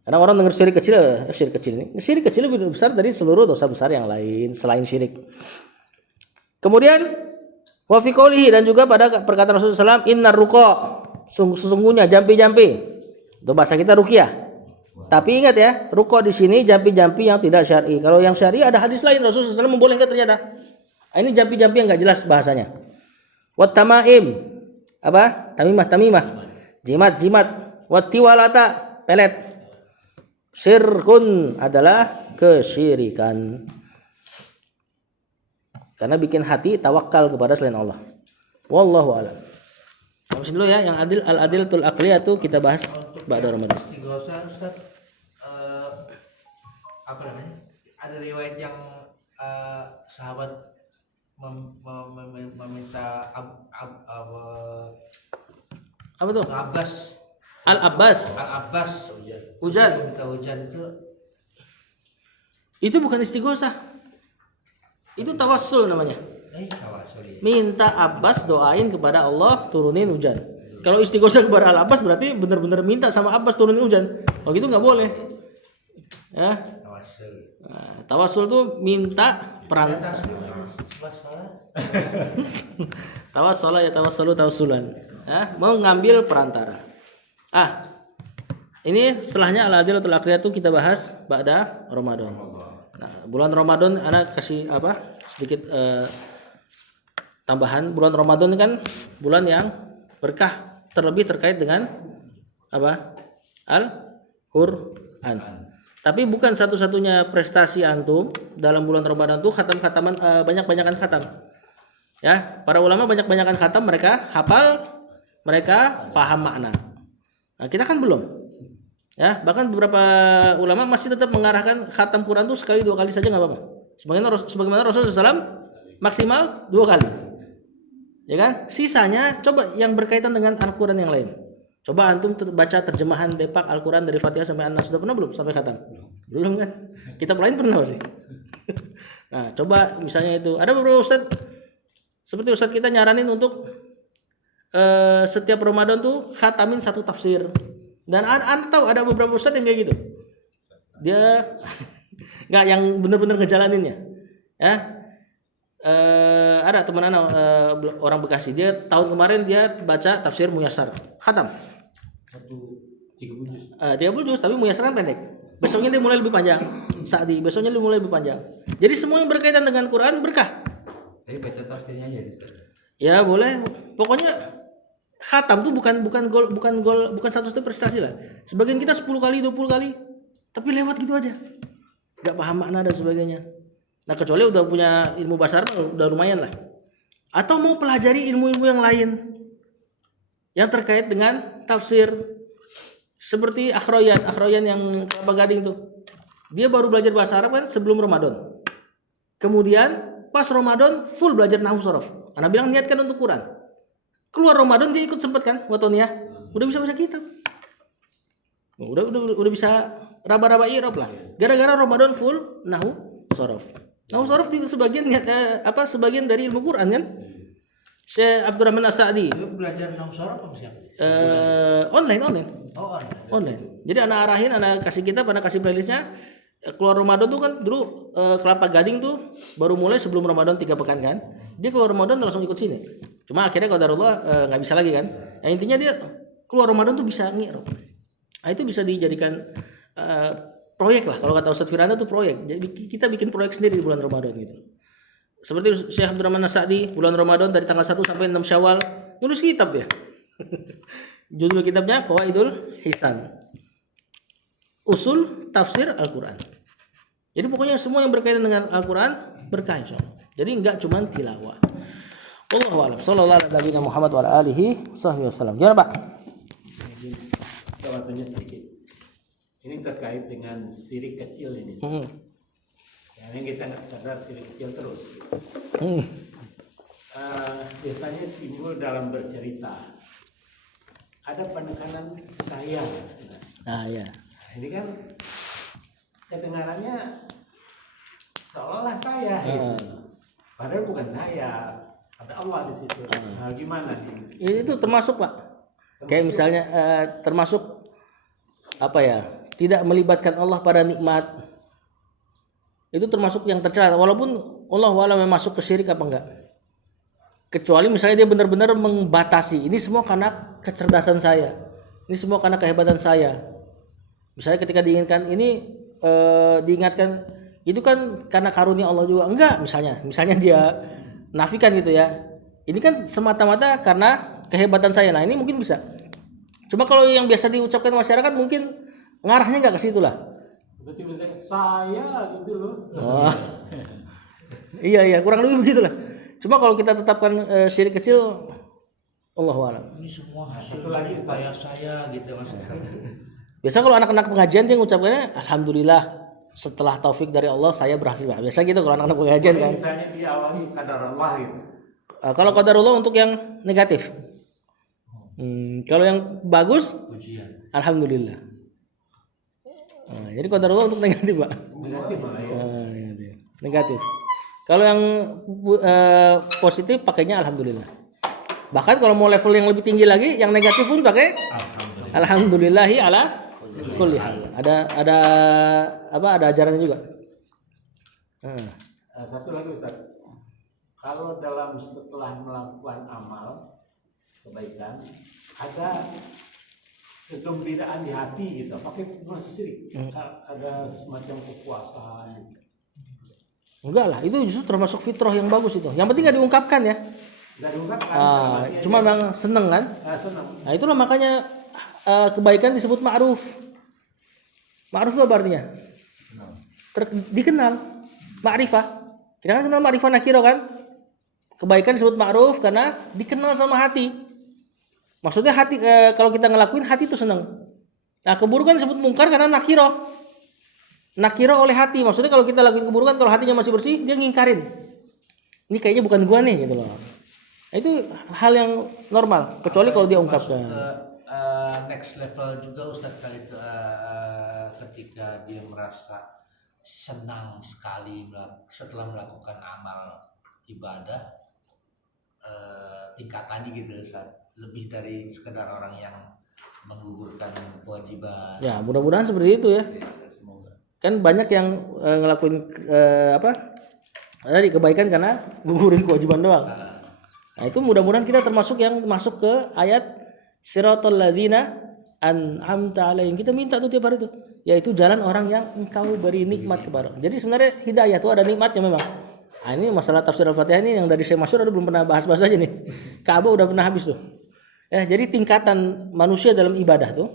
Karena orang dengar syirik kecil ini. Syirik kecil lebih besar dari seluruh dosa besar yang lain selain syirik. Kemudian wa fi qoulihi dan juga pada perkataan Rasulullah SAW, innar ruqa, sesungguhnya jampi-jampi. Itu bahasa kita ruqyah. Tapi ingat ya, ruqa di sini jampi-jampi yang tidak syar'i. Kalau yang syar'i ada hadis lain Rasulullah SAW membolehkan ternyata. Ini jampi-jampi yang enggak jelas bahasanya. Wat tamaim. Apa? Tamimah. Jimat. Wat tiwalata, pelet. Syirkun adalah kesyirikan. Karena bikin hati tawakal kepada selain Allah. Wallahu a'lam. Sampai dulu ya, yang al-adilatul aqliyah itu kita bahas ba'da Ramadan. Istighosa Ustaz, apa namanya? Ada riwayat yang sahabat meminta Apa tuh? Al-Abbas Hujan. Minta hujan Itu bukan istighosah. Itu tawassul namanya. tawassul ya. Minta Abbas doain kepada Allah turunin hujan. Kalau istighosah kepada Al-Abbas berarti benar-benar minta sama Abbas turunin hujan. Oh gitu nggak boleh. Ya. Tawassul. Nah, tawassul tuh minta perang. Tawassul ya tawassulan. Mau ngambil perantara. Ini setelahnya al-adilatul aqliyah itu kita bahas ba'da Ramadan. Nah, bulan Ramadan anak kasih sedikit tambahan. Bulan Ramadan kan bulan yang berkah, terlebih terkait dengan Al-Qur'an. Tapi bukan satu-satunya prestasi antum dalam bulan Ramadan tuh khatam-khataman, banyak-banyakan khatam. Ya, para ulama banyak-banyakan khatam, mereka hafal, mereka paham makna. Nah, kita kan belum. Ya, bahkan beberapa ulama masih tetap mengarahkan khatam Quran tuh sekali 2 kali saja nggak apa-apa. Sebagaimana Rasulullah SAW maksimal 2 kali. Ya kan? Sisanya coba yang berkaitan dengan Al-Quran yang lain. Coba antum baca terjemahan depak Al-Quran dari Fatihah sampai An-Nas, sudah pernah belum sampai khatam? Belum kan? Kitab lain pernah sih. Nah, coba misalnya itu. Ada beberapa ustaz seperti ustaz kita nyaranin untuk setiap Ramadan tuh khatamin 1 tafsir. Dan anda tahu ada beberapa ustaz yang kayak gitu. Dia nggak yang benar-benar ngejalaninnya. Ya. Ada teman anak orang Bekasi, dia tahun kemarin dia baca tafsir Muyassar, khatam 30 juz tapi Muyassar kan pendek. besoknya dia mulai lebih panjang. Sa'di, besoknya dia mulai lebih panjang. Jadi semua yang berkaitan dengan Quran berkah. Tapi baca tafsirnya aja Ustaz. Ya boleh, pokoknya khatam tuh bukan satu prestasi lah. Sebagian kita 10 kali, 20 kali, tapi lewat gitu aja, nggak paham makna dan sebagainya. Nah kecuali udah punya ilmu bahasa Arab udah lumayan lah. Atau mau pelajari ilmu-ilmu yang lain yang terkait dengan tafsir, seperti Akhroyan yang Kelapa Gading tuh, dia baru belajar bahasa Arab kan sebelum Ramadan. Kemudian pas Ramadan full belajar nahwu sorof. Anak bilang niatkan untuk Quran. Keluar Ramadan dia ikut sempet kan, watonia, udah bisa baca kitab. Udah bisa raba-raba i'rab lah. Gara-gara Ramadan full nahwu sorof. Nahwu sorof itu sebagian sebagian dari ilmu Quran kan. Syekh Abdurrahman As-Sa'di. Lu belajar nahwu sorof apa siapa? Online. Oh, Online. Jadi anak arahin, anak kasih kitab, anak kasih playlistnya. Keluar Ramadan tuh kan dulu Kelapa Gading tuh baru mulai sebelum Ramadan 3 pekan kan. Dia keluar Ramadan langsung ikut sini. Cuma akhirnya qadarullah nggak bisa lagi kan. Nah, intinya dia keluar Ramadan tuh bisa ngirab. Nah, itu bisa dijadikan proyek lah. Kalau kata Ustadz Firanda tuh proyek. Jadi kita bikin proyek sendiri di bulan Ramadan gitu. Seperti Syekh Abdurrahman As-Sa'di bulan Ramadan dari tanggal 1 sampai 6 Syawal nulis kitab dia. Judul kitabnya Qawaidul Hisan. Usul tafsir Al-Quran. Jadi pokoknya semua yang berkaitan dengan Al-Quran berkah insyaallah. Jadi enggak cuma tilawah. Wallahu a'lam. Sallallahu alaihi wa Muhammad wa alihi wasallam. Gimana Pak? Saya tanya sedikit. Ini terkait dengan sirik kecil ini. Yang kita nggak sadar sirik kecil terus. Biasanya timbul dalam bercerita. Ada penekanan saya. Ya. Ini kan kedengarannya seolah saya. Padahal bukan saya. Ada Allah di situ. Nah, gimana nih? Itu termasuk Pak. Kayak misalnya termasuk apa ya? Tidak melibatkan Allah pada nikmat. Itu termasuk yang tercela. Walaupun Allah wa'ala masuk ke syirik apa enggak. Kecuali misalnya dia benar-benar membatasi. Ini semua karena kecerdasan saya. Ini semua karena kehebatan saya. Misalnya ketika diingatkan ini diingatkan itu kan karena karunia Allah juga. Enggak, misalnya dia nafikan gitu ya. Ini kan semata-mata karena kehebatan saya. Nah, ini mungkin bisa. Cuma kalau yang biasa diucapkan masyarakat mungkin ngarahnya enggak ke situ lah. Berarti misalnya saya gitu loh. Oh. Iya, kurang lebih begitulah. Cuma kalau kita tetapkan syirik kecil, Allahu a'lam. Ini semua hasil Satu lagi, upaya saya gitu Mas. Biasa kalau anak-anak pengajian dia ngucapkannya alhamdulillah setelah taufik dari Allah saya berhasil. Biasa gitu kalau anak-anak pengajian kan. Misalnya diawali kadar Allah gitu. Kalau qadarullah untuk yang negatif. Kalau yang bagus, Pujian. alhamdulillah. Jadi qadarullah untuk negatif, Pak. Negatif malah ya. Negatif. Kalau yang positif pakainya alhamdulillah. Bahkan kalau mau level yang lebih tinggi lagi, yang negatif pun pakai alhamdulillahi ala kulli hal. Ada ajarannya juga. Satu lagi Ustaz. Kalau setelah melakukan amal kebaikan ada kegembiraan di hati gitu, pakai masuk syirik. Ada semacam kepuasan gitu. Enggak lah, itu justru termasuk fitrah yang bagus itu. Yang penting nggak diungkapkan ya. Nggak diungkapkan. Cuma memang seneng kan. Senang. Nah itulah makanya kebaikan disebut ma'ruf. Ma'ruf apa artinya? Dikenal. Ma'rifah. Kita kan kenal ma'rifah nakiro kan. Kebaikan disebut ma'ruf karena dikenal sama hati. Maksudnya hati kalau kita ngelakuin hati itu seneng. Nah keburukan disebut mungkar karena nakiro. Nakiro oleh hati, maksudnya kalau kita lakuin keburukan, kalau hatinya masih bersih, dia ngingkarin. Ini kayaknya bukan gua nih, gitu loh. Nah, itu hal yang normal, kecuali kalau dia ungkapkan. Next level juga Ustadz kali itu ketika dia merasa senang sekali setelah melakukan amal ibadah, tingkatannya gitu Ustadz, lebih dari sekedar orang yang menggugurkan kewajiban. Ya, mudah-mudahan seperti itu ya. Kan banyak yang ngelakuin kebaikan karena gugurin kewajiban doang. Nah itu mudah-mudahan kita termasuk yang masuk ke ayat siratal ladzina an'amta alaihim. Kita minta tuh tiap hari tuh, yaitu jalan orang yang engkau beri nikmat kepada. Jadi sebenarnya hidayah itu ada nikmatnya memang. Nah, ini masalah tafsir Al-Fatihah ini yang dari Syekh Masyhur belum pernah bahas-bahas aja nih. Ka'bah udah pernah habis tuh. Ya, jadi tingkatan manusia dalam ibadah tuh.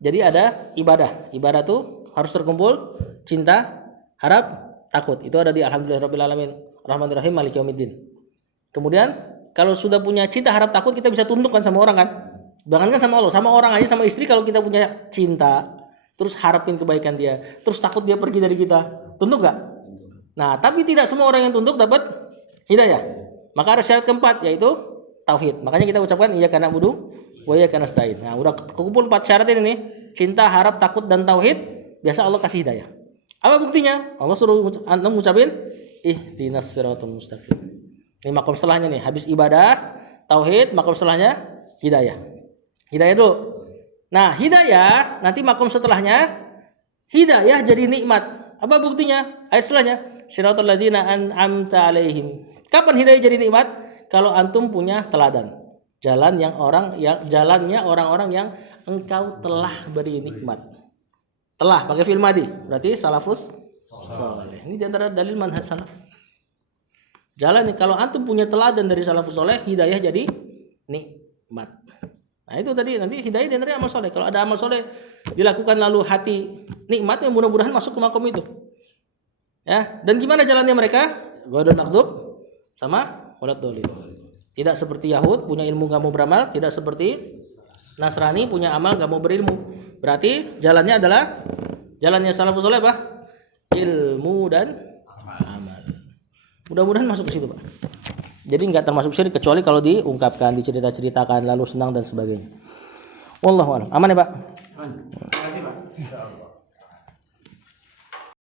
Jadi ada ibadah. Ibadah tuh harus terkumpul cinta, harap, takut. Itu ada di Alhamdulillahirabbil alamin, Rahmanirrahim, Maliki yaumiddin. Kemudian kalau sudah punya cinta, harap, takut, kita bisa tundukkan sama orang kan? Bahkan kan sama Allah, sama orang aja, sama istri, kalau kita punya cinta, terus harapin kebaikan dia, terus takut dia pergi dari kita, tunduk nggak? Nah, tapi tidak semua orang yang tunduk dapat hidayah. Maka ada syarat keempat, yaitu tauhid. Makanya kita ucapkan iyyaka na'budu wa iyyaka nasta'in. Nah, udah kumpul 4 syarat ini nih, cinta, harap, takut, dan tauhid, biasa Allah kasih hidayah. Apa buktinya? Allah suruh antum ngucapin ihdinas siratal mustaqim. Ini makom setelahnya nih, habis ibadah, tauhid, makom setelahnya hidayah. Hidayah dulu. Nah, hidayah nanti makom setelahnya hidayah jadi nikmat. Apa buktinya? Ayat setelahnya, siratal ladzina an'amta alaihim. Kapan hidayah jadi nikmat? Kalau antum punya teladan. Jalannya orang-orang yang engkau telah beri nikmat. Telah pakai fi'il madhi, berarti salafus saleh. Ini di antara dalil manhaj salaf. Jalan nih, kalau antum punya teladan dari salafus saleh, hidayah jadi nikmat. Nah, itu tadi, nanti hidayah dari amal soleh. Kalau ada amal soleh dilakukan lalu hati nikmat, ya mudah-mudahan masuk ke makom itu. Ya, dan gimana jalannya mereka? Ghairil maghdub sama waladdallin. Tidak seperti Yahud punya ilmu enggak mau beramal, tidak seperti Nasrani punya amal enggak mau berilmu. Berarti jalannya adalah jalannya salafus saleh apa? Ilmu dan amal. Mudah-mudahan masuk ke situ, Pak. Jadi enggak termasuk syirik kecuali kalau diungkapkan, dicerita-ceritakan lalu senang dan sebagainya. Wallahu a'lam. Aman ya, Pak? Terima kasih, Pak.